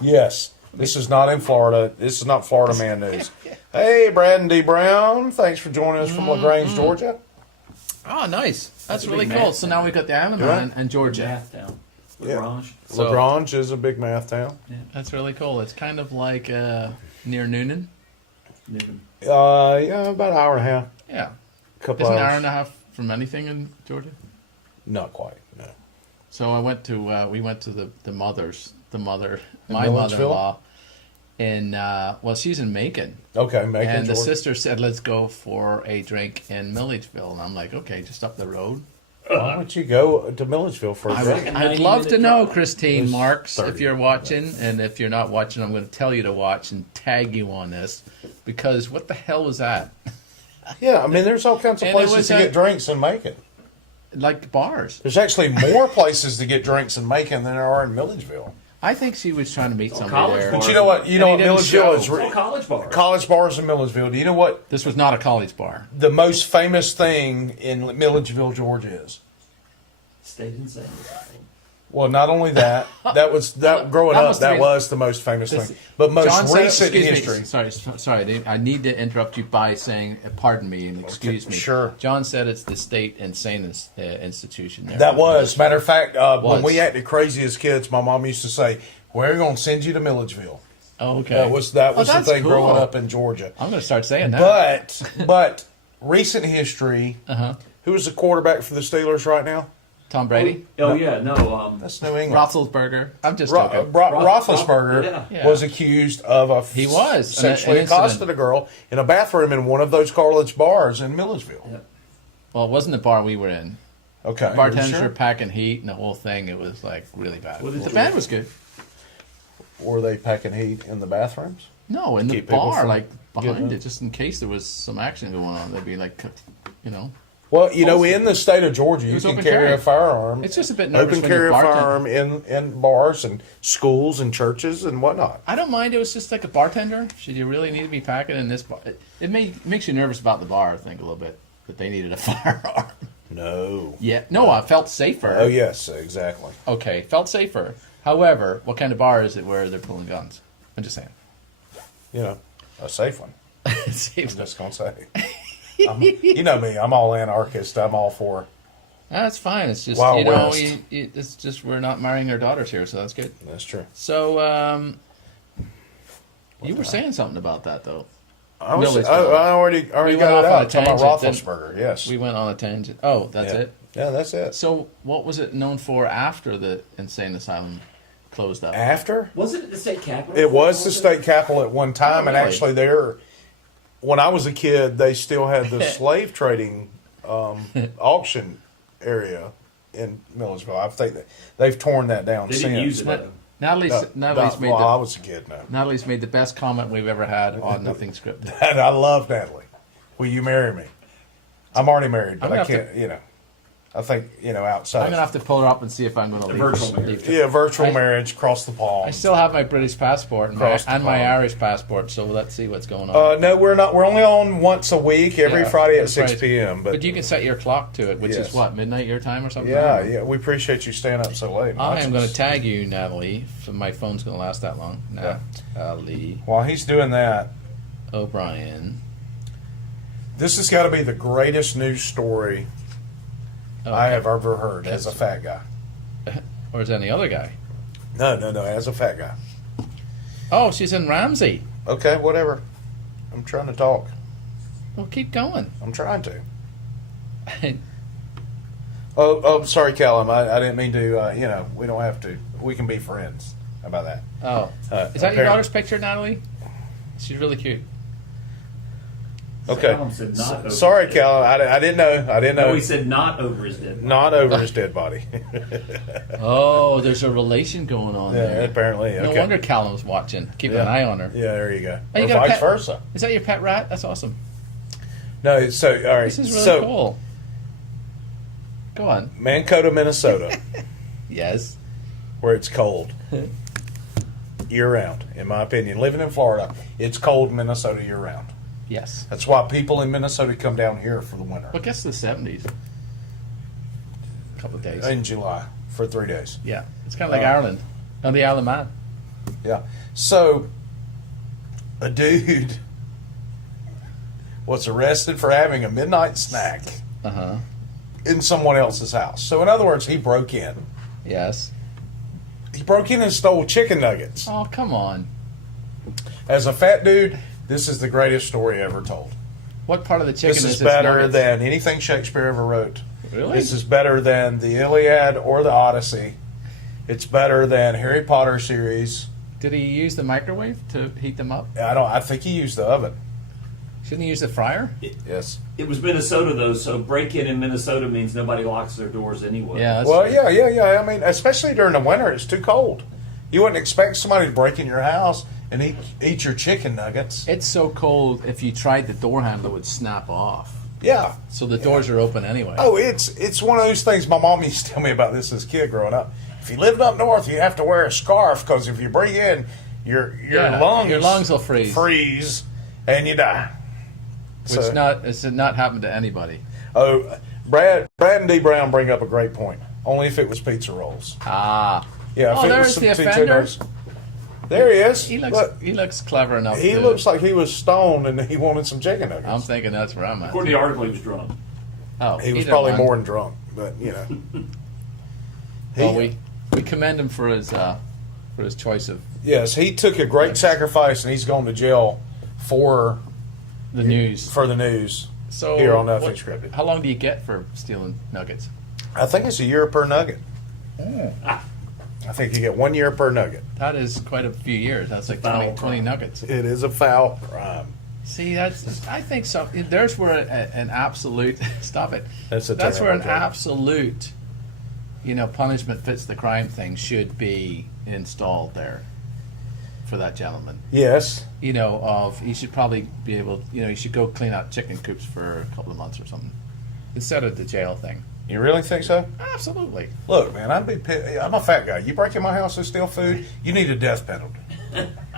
Yes. This is not in Florida. This is not Florida Man News. Hey, Brandon D. Brown. Thanks for joining us from LaGrange, Georgia. Oh, nice. That's really cool. So now we've got the island and Georgia. Math town. LaGrange. Yeah. LaGrange is a big math town. Yeah. That's really cool. It's kind of like near Noonan. Yeah, about an hour and a half. Yeah. Couple Isn't hours. an hour and a half from anything in Georgia? Not quite, no. So I went to we went to my mother-in-law in well, she's in Macon. Okay, Macon, and the Georgia. sister said, let's go for a drink in Milledgeville, and I'm like, okay, just up the road. Why don't you go to Milledgeville for a drink? I'd love to know, Christine Marks, if you're watching, and if you're not watching, I'm going to tell you to watch and tag you on this, because what the hell was that? Yeah, I mean, there's all kinds of places to get drinks in Macon. Like bars. There's actually more places to get drinks in Macon than there are in Milledgeville. I think she was trying to meet somebody there. But you know what? Milledgeville is college bars. College bars in Milledgeville. Do you know what? This was not a college bar. The most famous thing in Milledgeville, Georgia is? Stayed insane. Well, not only that, that was growing up. That was the most famous thing. But most recent history. Sorry. I need to interrupt you by saying, pardon me and excuse me. Sure. John said it's the state insane institution there. That was. Matter of fact, when we acted crazy as kids, my mom used to say, "We're going to send you to Milledgeville." Oh, okay. That was the thing cool. growing up in Georgia. I'm going to start saying that. But recent history. Who is the quarterback for the Steelers right now? Tom Brady? That's New England. Roethlisberger. I'm just joking. Roethlisberger was accused of sexually accosted a girl in a bathroom in one of those college bars in Milledgeville. Yeah. Well, it wasn't the bar we were in. Okay. The bartenders were packing heat and the whole thing. It was like really bad. The band was good. Were they packing heat in the bathrooms? No, in the bar, like behind it, just in case there was some action going on. They'd be like, Well, in the state of Georgia, you can carry a firearm. It's just a bit nervous. Open carry a firearm in bars and schools and churches and whatnot. I don't mind. It was just like a bartender. Should you really need to be packing in this bar? It makes you nervous about the bar, I think, a little bit, that they needed a firearm. No. Yeah. No, I felt safer. Oh, yes, exactly. Okay, felt safer. However, what kind of bar is it where they're pulling guns? I'm just saying. A safe one. Safe. I'm just going to say. You know me. I'm all anarchist. I'm all for. That's fine. It's just Wild West. it's just we're not marrying our daughters here, so that's good. That's true. So you were saying something about that though. I already got it out. Talking about Roethlisberger. Yes, we went on a tangent. Oh, that's it. Yeah, that's it. So what was it known for after the insane asylum closed up? After? Was it the state capitol? It was the state capitol at one time, and actually when I was a kid, they still had the slave trading auction area in Milledgeville. I think they've torn that down since. Didn't use it. Natalie's made I was a kid now. Natalie's made the best comment we've ever had on Nothing Scripted. And I love Natalie. Will you marry me? I'm already married, but I can't, I think, outside. I'm going to have to pull her up and see if I'm going to leave. Virtual marriage. Yeah, virtual marriage, cross the pond. I still have my British passport and my Irish passport, so let's see what's going on. No, we're not. We're only on once a week, every Friday at 6 p.m. But you can set your clock to it, which is what, midnight your time or something? Yeah. We appreciate you staying up so late. I am going to tag you, Natalie. So my phone's going to last that long. Natalie. While he's doing that, O'Brien. This has got to be the greatest news story I have ever heard as a fat guy. Or as any other guy? No, as a fat guy. Oh, she's in Ramsey. Okay, whatever. I'm trying to talk. Well, keep going. I'm trying to. Oh, sorry, Callum. I didn't mean to. We don't have to. We can be friends. How about that? Oh, is that your daughter's picture, Natalie? She's really cute. Okay. Said not sorry, Callum. I didn't know. I didn't know. No, he said not over his dead body. Not over his dead body. Oh, there's a relation going on there. Apparently. No wonder Callum's watching. Keep an eye on her. Yeah, there you go. Oh, or vice versa. Is that your pet rat? That's awesome. No, so all right. This is really cool. Go on. Mankato, Minnesota. Yes. Where it's cold. Year round, in my opinion. Living in Florida, it's cold in Minnesota year round. Yes. That's why people in Minnesota come down here for the winter. Well, guess the 70s. A couple of days. In July for 3 days. Yeah. It's kind of like Ireland. On the Isle of Man. Yeah. So, a dude was arrested for having a midnight snack in someone else's house. So, in other words, he broke in. Yes. He broke in and stole chicken nuggets. Oh, come on. As a fat dude, this is the greatest story ever told. What part of the chicken This is better than anything Shakespeare ever wrote. Really? This is better than the Iliad or the Odyssey. It's better than Harry Potter series. Did he use the microwave to heat them up? I think he used the oven. Shouldn't he use the fryer? Yes. It was Minnesota, though, so break-in in Minnesota means nobody locks their doors anyway. Yeah. Well, yeah. I mean, especially during the winter, it's too cold. You wouldn't expect somebody to break in your house and eat your chicken nuggets. It's so cold, if you tried the door handle, it would snap off. Yeah. So the doors are open anyway. Oh, it's one of those things. My mom used to tell me about this as a kid growing up. If you lived up north, you have to wear a scarf because if you breathe in, your lungs will freeze and you die. Which it's not happened to anybody. Oh, Brad and D. Brown bring up a great point. Only if it was pizza rolls. Ah. Yeah. Oh, there's the offender. There he is. He looks clever enough. He looks like he was stoned and he wanted some chicken nuggets. I'm thinking that's where I'm at. According to the article, he was drunk. Oh, he was probably more than drunk, but Well, we commend him for his choice of. Yes, he took a great sacrifice, and he's gone to jail for the news. For the news. So here on Nothing Scripted. How long do you get for stealing nuggets? I think it's a year per nugget. I think you get 1 year per nugget. That is quite a few years. That's like 20 nuggets. It is a foul crime. See, I think so. There's where an absolute stop it. That's where an absolute, punishment fits the crime thing should be installed there for that gentleman. Yes. He should probably be able. He should go clean out chicken coops for a couple of months or something instead of the jail thing. You really think so? Absolutely. Look, man, I'm a fat guy. You break in my house and steal food, you need a death penalty.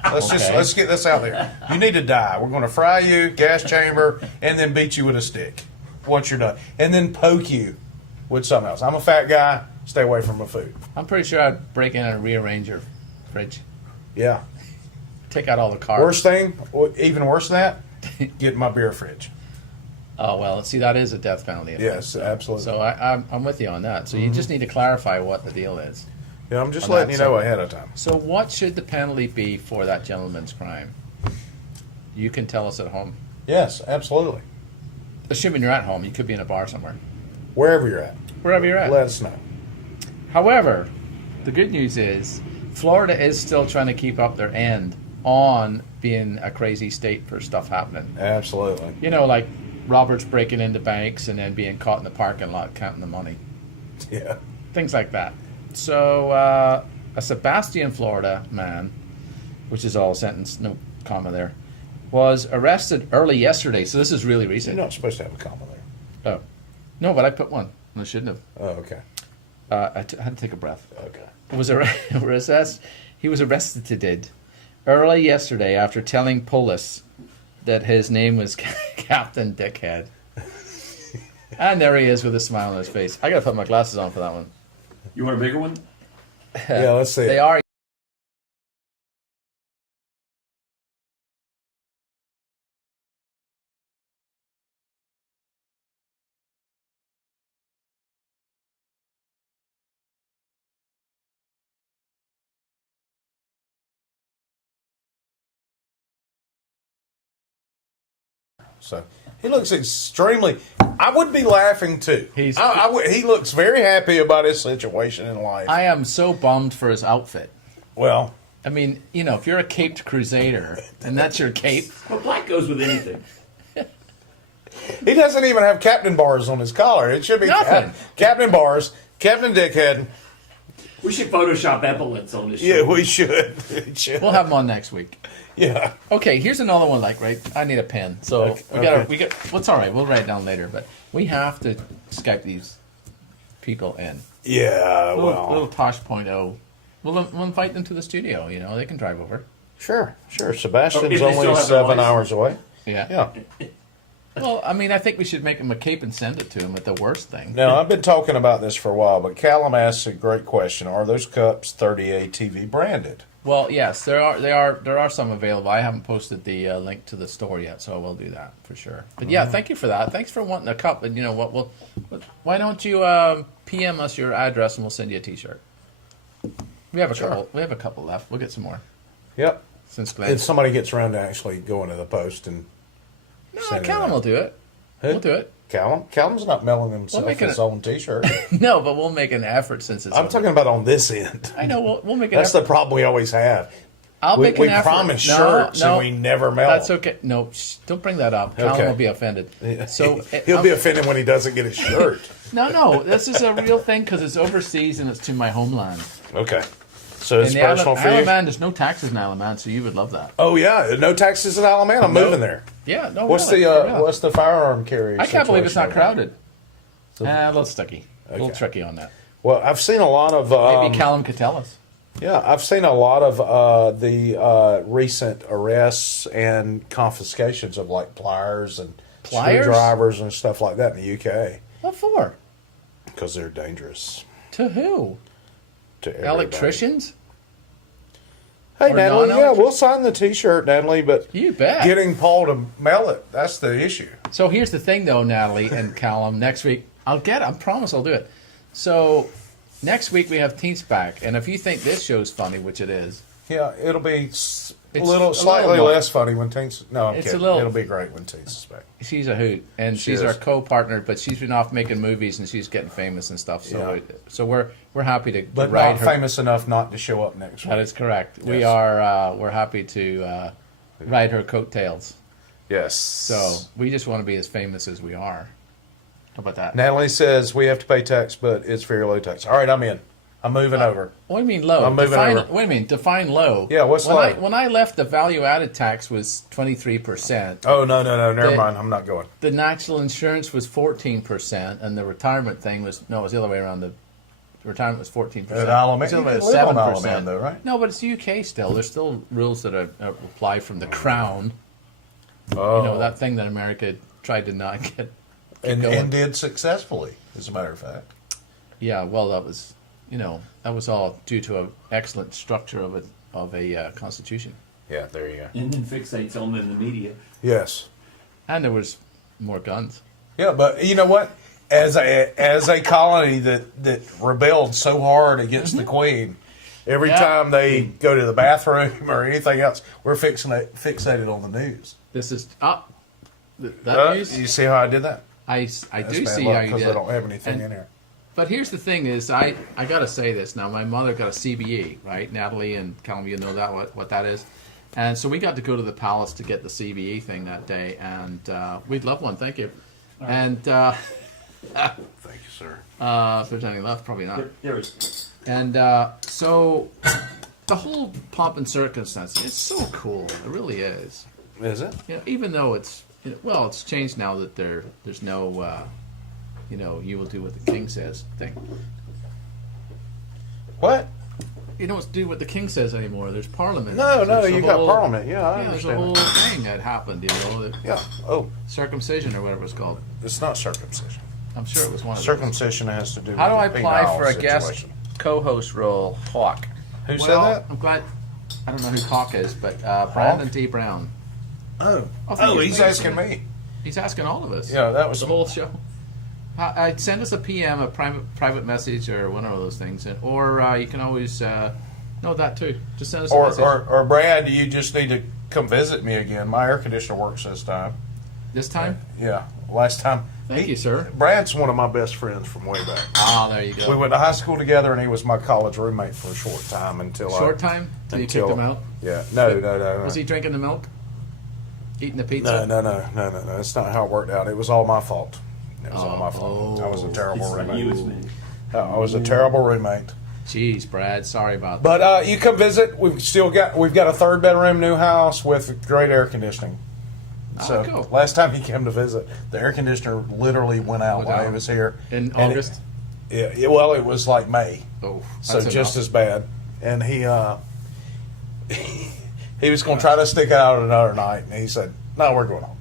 Let's get this out there. You need to die. We're going to fry you, gas chamber, and then beat you with a stick once you're done, and then poke you with something else. I'm a fat guy. Stay away from my food. I'm pretty sure I'd break in and rearrange your fridge. Yeah. Take out all the carbs. Worst thing, even worse than that, get my beer fridge. Oh, well, see, that is a death penalty. Yes, absolutely. So I'm with you on that. So you just need to clarify what the deal is. Yeah, I'm just letting you know ahead of time. So what should the penalty be for that gentleman's crime? You can tell us at home. Yes, absolutely. Assuming you're at home. You could be in a bar somewhere. Wherever you're at. Wherever you're at. Let us know. However, the good news is Florida is still trying to keep up their end on being a crazy state for stuff happening. Absolutely. Like Roberts breaking into banks and then being caught in the parking lot counting the money. Yeah. Things like that. So a Sebastian, Florida man, which is all sentence, no comma there, was arrested early yesterday. So this is really recent. You're not supposed to have a comma there. Oh. No, but I put one. I shouldn't have. Oh, okay. I had to take a breath. Okay. He was arrested early yesterday after telling police that his name was Captain Dickhead. And there he is with a smile on his face. I gotta put my glasses on for that one. You want a bigger one? Yeah, let's see. They are. So he looks extremely. I would be laughing too. He looks very happy about his situation in life. I am so bummed for his outfit. Well, I mean, you know, if you're a caped crusader and that's your cape, well, black goes with anything. He doesn't even have captain bars on his collar. It should be captain bars, Captain Dickhead. We should Photoshop epaulets on this show. Yeah, we should. We'll have them on next week. Yeah. Okay, here's another one. Like, right? I need a pen, so we got. What's all right? We'll write it down later, but we have to Skype these people in. Yeah. Little Tosh.0. We'll invite them to the studio. You know, they can drive over. Sure. Sebastian's only 7 hours away. Yeah. Well, I mean, I think we should make him a cape and send it to him at the worst thing. Now, I've been talking about this for a while, but Callum asks a great question. Are those cups 30 ATV branded? Well, yes, there are some available. I haven't posted the link to the store yet, so I will do that for sure. But yeah, thank you for that. Thanks for wanting a cup. And you know what? Why don't you PM us your address and we'll send you a T-shirt. We have a couple. We have a couple left. We'll get some more. Yep. Since Glenn, if somebody gets around to actually going to the post and. No, Callum will do it. We'll do it. Callum's not mailing himself his own T-shirt. No, but we'll make an effort since it's. I'm talking about on this end. I know. We'll make an That's effort. the problem we always have. We promise shirts and we never mail. That's okay. No, don't bring that up. Callum will be offended. So he'll be offended when he doesn't get his shirt. No. This is a real thing because it's overseas and it's to my homeland. Okay. So it's personal for you? Isle of Man, there's no taxes in Isle of Man, so you would love that. Oh yeah, no taxes in Isle of Man. I'm moving there. Yeah, no. What's the firearm carrier? I can't believe it's not crowded. A little sticky, a little tricky on that. Well, I've seen a lot of. Maybe Callum could tell us. Yeah, I've seen a lot of the recent arrests and confiscations of like pliers and screwdrivers and stuff like that in the UK. What for? Because they're dangerous. To who? To everybody. Electricians? Hey, Natalie, we'll sign the T-shirt, Natalie, but you bet. Getting Paul to mail it, that's the issue. So here's the thing, though, Natalie and Callum. Next week, I promise I'll do it. So next week we have Teens back, and if you think this show's funny, which it is. Yeah, it'll be slightly less funny when Teens... No, I'm kidding. It'll be great when Teens is back. She's a hoot, and she's our co-partner, but she's been off making movies, and she's getting famous and stuff. So we're happy to but ride not her. Famous enough not to show up next week. That is correct. Yes. We're happy to ride her coattails. Yes. So we just want to be as famous as we are. How about that? Natalie says we have to pay tax, but it's very low tax. All right, I'm in. I'm moving over. What do you mean low? I'm moving over. Wait a minute. Define low. Yeah, what's low? When I left, the value-added tax was 23%. Oh, no. Never mind. I'm not going. The national insurance was 14%, and the retirement thing was... No, it was the other way around. The retirement was 14%. At Isle of Man. You can live on Isle of Man, though, right? No, but it's UK still. There's still rules that apply from the Crown. Oh. You know, that thing that America tried to not get and did successfully, as a matter of fact. Yeah, well, that was... You know, that was all due to an excellent structure of a constitution. Yeah, there you go. And then fixates on in the media. Yes. And there was more guns. Yeah, but you know what? As a colony that rebelled so hard against the Queen, every time they go to the bathroom or anything else, we're fixated on the news. This is that news. You see how I did that? I do see how you did. Because I don't have anything in here. But here's the thing: is I got to say this now. My mother got a CBE, right? Natalie and Callum, you know that what that is. And so we got to go to the palace to get the CBE thing that day, and we'd love one. Thank you. Right. And thank you, sir. If there's any left, probably not. There is. And so the whole pomp and circumstance, it's so cool. It really is. Is it? You know, even though it's changed now that there's no. You will do what the king says thing. What? You don't do what the king says anymore. There's parliament. No, you got parliament. Yeah, I understand. There's a whole thing that happened, circumcision or whatever it's called. It's not circumcision. I'm sure it was one of circumcision those. Has to do with How do I apply for a situation. guest co-host role? Hawk. Who said that? I'm glad. I don't know who Hawk is, but Brandon T. Brown. He's asking me. He's asking all of us. Yeah, that was the whole show. Send us a PM, a private message, or one of those things, or you can always that too. Just send us a message. Or Brad, you just need to come visit me again. My air conditioner works this time. This time? Yeah, last time. Thank you, sir. Brad's one of my best friends from way back. Ah, there you go. We went to high school together, and he was my college roommate for a short time until time? Till you kicked him out? Yeah. No. Was he drinking the milk? Eating the pizza? No. That's not how it worked out. It was all my fault. It was all my fault. I was a terrible roommate. I was a terrible roommate. Jeez, Brad, sorry about that. But you come visit. We've got a 3-bedroom new house with great air conditioning. So cool. Last time he came to visit, the air conditioner literally went out while he was here in August. Well, it was like May. Oh, so just as bad. And he was going to try to stick it out another night, and he said, "No, we're going home.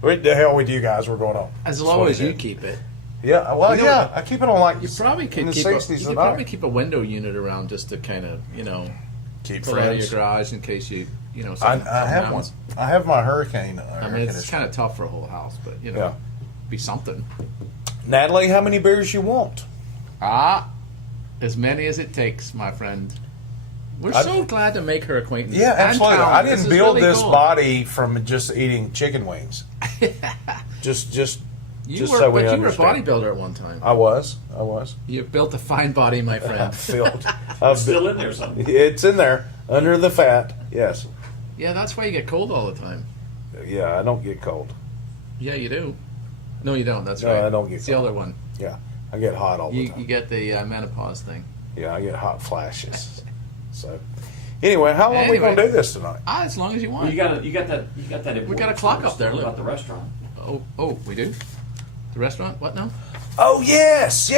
What the hell with you guys? We're going home." As low as you keep it. Yeah, well, I keep it on like you probably could in the keep 60s. You could probably keep a window unit around just to kind of keep pull out of your garage in case I have one. I have my Hurricane. I mean, it's kind of tough for a whole house, but be something. Natalie, how many beers you want? As many as it takes, my friend. We're so glad to make her acquaintance. Yeah, absolutely. I didn't build this cool. body from just eating chicken wings. just you so we were a understand. bodybuilder at one time. I was. You built a fine body, my friend. I'm still in there something. It's in there under the fat. Yes. Yeah, that's why you get cold all the time. Yeah, I don't get cold. Yeah, you do. No, you don't. That's right. No, I don't get it's cold. the other one. Yeah, I get hot all the time. You get the menopause thing. Yeah, I get hot flashes. So, anyway, how long are we going to do this tonight? As long as you want. You got that. We got a clock up there. Look. About the restaurant. Oh, we do. The restaurant? What now? Oh yes.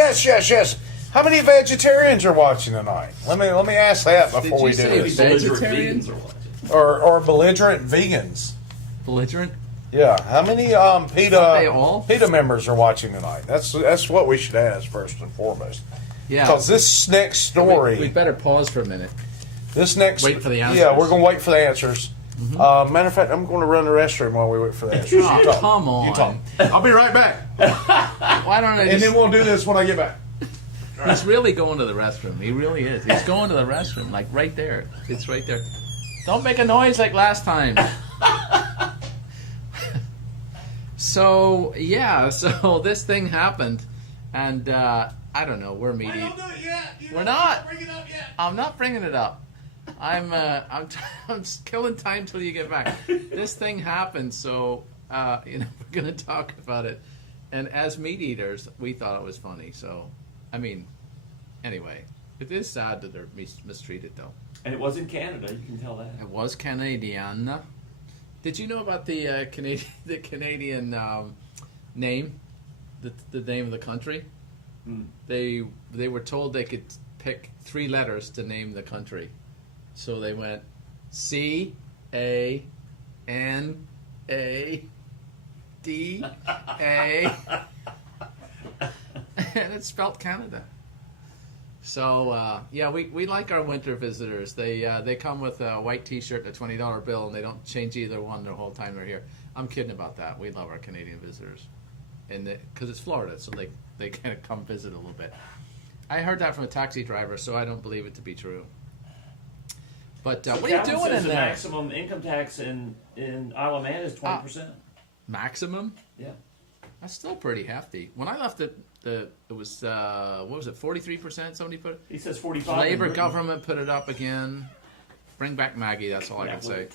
How many vegetarians are watching tonight? Let me ask that before we do this. Vegetarians or belligerent vegans? Belligerent? Yeah. How many PETA members are watching tonight? That's what we should ask first and foremost. Yeah. Because this next story. We better pause for a minute. Wait for the answers. Yeah, we're going to wait for the answers. Mm-hmm. Matter of fact, I'm going to run the restroom while we wait for the answers. Come on. You talk. I'll be right back. Why don't I And then we'll do this when I get back. He's really going to the restroom. He really is. He's going to the restroom, like right there. It's right there. Don't make a noise like last time. So this thing happened, and I don't know. We're meaty. Don't do it yet. We're not. Bring it up yet. I'm not bringing it up. I'm just killing time till you get back. This thing happened, so we're gonna talk about it. And as meat eaters, we thought it was funny. So, I mean, anyway, it is sad that they're mistreated, though. And it was in Canada. You can tell that. It was Canadian. Did you know about the Canadian name, the name of the country? They were told they could pick 3 letters to name the country, so they went CANADA. And it's spelled Canada. So we like our winter visitors. They come with a white T-shirt and a $20 bill, and they don't change either one the whole time they're here. I'm kidding about that. We love our Canadian visitors, and because it's Florida, so they kind of come visit a little bit. I heard that from a taxi driver, so I don't believe it to be true. But what are you doing in the there? Maximum income tax in Isle of Man is 20%. Maximum? Yeah. That's still pretty hefty. When I left it was what was it? 43%? Somebody put it. He says 45. Labor government put it up again. Bring back Maggie. That's all I can say.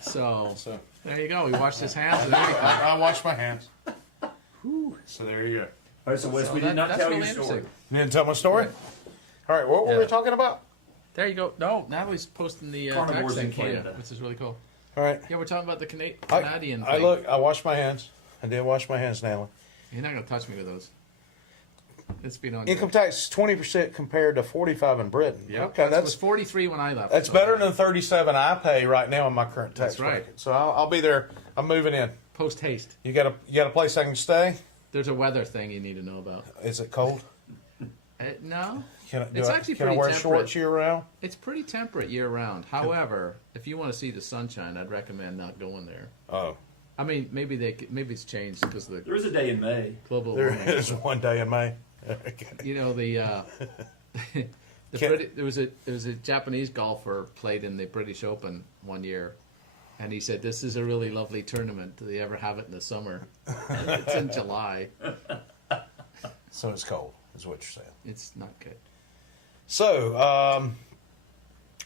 So there you go. We washed his hands. And I washed my hands. So there you go. All right, so Wes, we did not tell your story. You didn't tell my story? All right, what were we talking about? There you go. No, Natalie's posting the carnivores in for you, Canada, which is really cool. All right. Yeah, we're talking about the Canadian thing. I washed my hands. I did wash my hands, Natalie. You're not going to touch me with those. It's been on. Income tax is 20% compared to 45% in Britain. Yep. Okay, that was 43% when I left. That's better than 37% I pay right now in my current tax bracket. Right. So I'll be there. I'm moving in. Post haste. You got a place I can stay? There's a weather thing you need to know about. Is it cold? No. It's actually pretty temperate. Can I wear shorts year round? It's pretty temperate year round. However, if you want to see the sunshine, I'd recommend not going there. Oh. I mean, maybe it's changed because there is a day in May. Global there warming. is one day in May. You know there was a Japanese golfer played in the British Open one year, And he said, this is a really lovely tournament. Do they ever have it in the summer? And it's in July. So it's cold, is what you're saying. It's not good. So,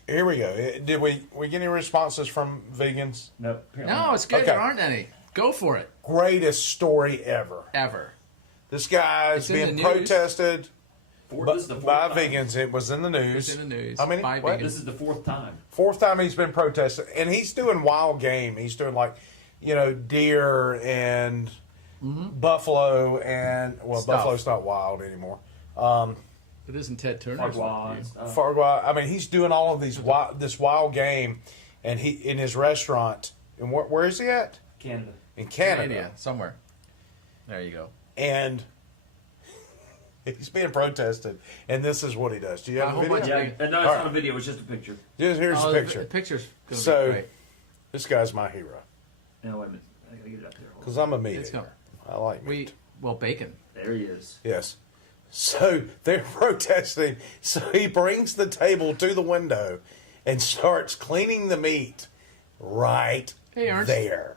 here we go. Did we get any responses from vegans? No. No, it's good. Okay. There aren't any. Go for it. Greatest story ever. Ever. This guy's being protested by vegans. It was in the news. It's in the news. How many? By What? vegans. This is the fourth time. Fourth time he's been protested. And he's doing wild game. He's doing like, deer and buffalo and, buffalo's not wild anymore. It isn't Ted Turner. Farquaad. I mean, he's doing all of this wild game, and he in his restaurant. And where is he at? Canada. In Canada, somewhere. There you go. And he's being protested, and this is what he does. Do you have a video? Yeah, no, it's not a video. It's just a picture. Here's the picture. The picture's going so, to be great. This guy's my hero. No, wait a minute. I gotta get it up there. Because I'm a meat eater. I like meat. Bacon. There he is. Yes. So they're protesting. So he brings the table to the window and starts cleaning the meat right there.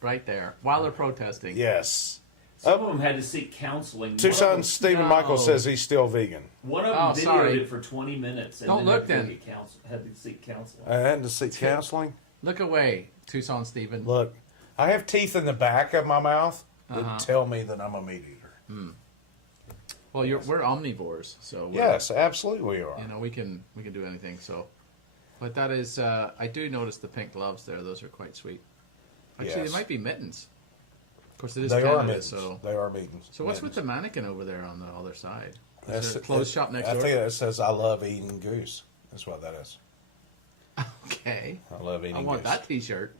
Right there. While they're protesting. Yes. Some of them had to seek counseling. Tucson Stephen Michael says he's still vegan. One of them videoed it for 20 minutes. And Don't look then. Had to seek counseling. I had to seek counseling? Look away, Tucson Stephen. Look, I have teeth in the back of my mouth that tell me that I'm a meat eater. Well, we're omnivores, so yes, absolutely we are. We can do anything. So, but that is, I do notice the pink gloves there. Those are quite sweet. Actually, they might be mittens. Of course, it is Canada, are mittens. So they are mittens. So what's with the mannequin over there on the other side? Is there a clothes shop next door? I think that says "I love eating goose." That's what that is. Okay. I love eating goose. I want that T-shirt.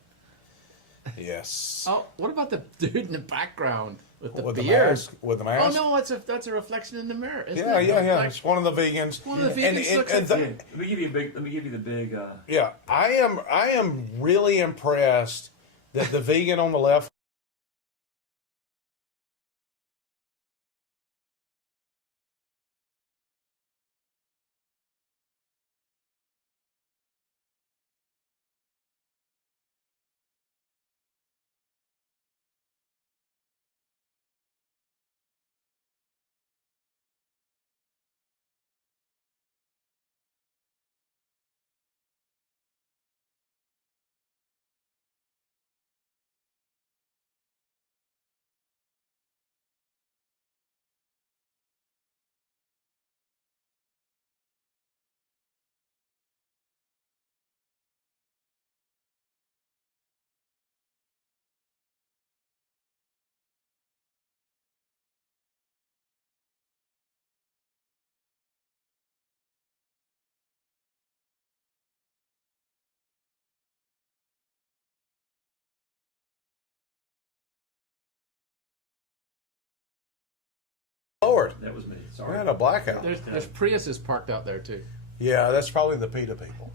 Yes. Oh, what about the dude in the background with the beard? With the mask? Oh no, that's a reflection in the mirror. Isn't Yeah. it? It's one of the vegans. One of the vegans let me give you the big. Yeah, I am really impressed that the vegan on the left. Lord, that was me. Sorry, we had a blackout. There's Priuses parked out there too. Yeah, that's probably the Pita people.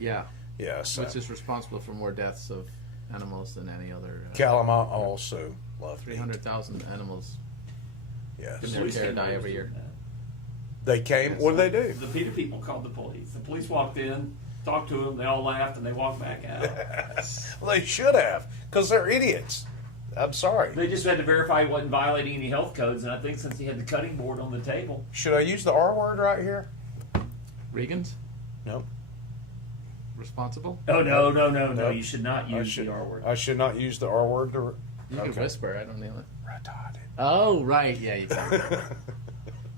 Yeah. Yes. Which is responsible for more deaths of animals than any other. Calamont also love 300,000 animals. Yes. In their care die every year. They came. What did they do? The Pita people called the police. The police walked in, talked to them. They all laughed and they walked back out. Well, they should have, because they're idiots. I'm sorry. They just had to verify he wasn't violating any health codes, and I think since he had the cutting board on the table. Should I use the R word right here? Regans? No. Responsible? Oh, no. You should not use the R word. I should not use the R word. You can whisper. I don't know it. Retarded. Oh, right. Yeah, you can.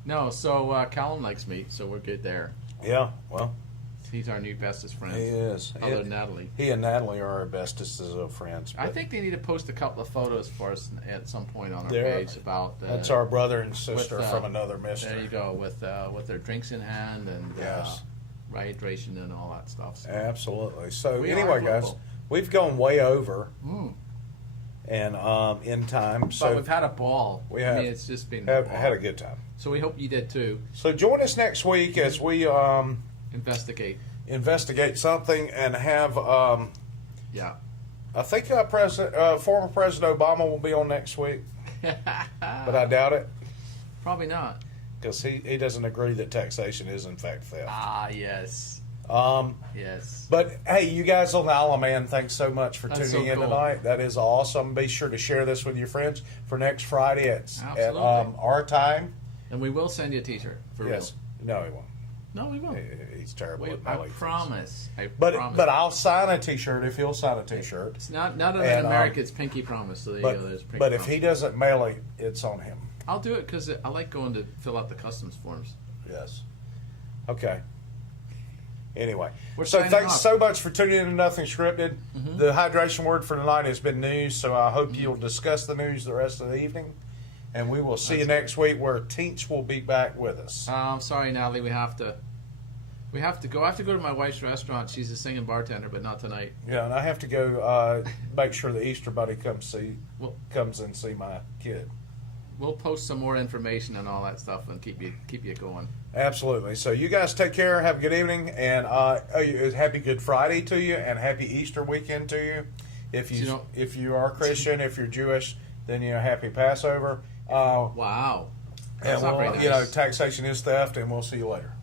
No, so Callum likes me, so we're good there. Yeah, well. He's our new bestest friend. He is. Other than Natalie. He and Natalie are our bestest of friends. I think they need to post a couple of photos for us at some point on our page about... that's our brother and sister from another mister. There you go, with their drinks in hand and hydration and all that stuff. So. Absolutely. So anyway, guys, we've gone way over. And in time. But so we've had a ball. We have. I mean, it's just been had a good time. So we hope you did too. So join us next week as we... investigate something and have I think former President Obama will be on next week, but I doubt it. Probably not, because he doesn't agree that taxation is in fact theft. Yes. Yes. But hey, you guys on the Isle, man, thanks so much for tuning in tonight. That is awesome. Be sure to share this with your friends for next Friday at our time. And we will send you a T-shirt. Yes. No, he won't. No, we won't. He's terrible. I promise. But I'll sign a T-shirt if he'll sign a T-shirt. It's not in America. It's Pinky Promise. So there you go. There's Pinky But if he doesn't mail it, it's on him. I'll do it because I like going to fill out the customs forms. Yes. Okay. Anyway, so thanks so much for tuning in to Nothing Scripted. The hydration word for tonight has been news, so I hope you'll discuss the news the rest of the evening. And we will see you next week where Teance will be back with us. I'm sorry, Natalie. We have to go. I have to go to my wife's restaurant. She's a singing bartender, but not tonight. Yeah, and I have to go make sure the Easter Bunny comes and see my kid. We'll post some more information and all that stuff and keep you going. Absolutely. So you guys take care. Have a good evening, and happy Good Friday to you, and happy Easter weekend to you. If you are Christian, if you're Jewish, then happy Passover. Wow. And taxation is theft, and we'll see you later.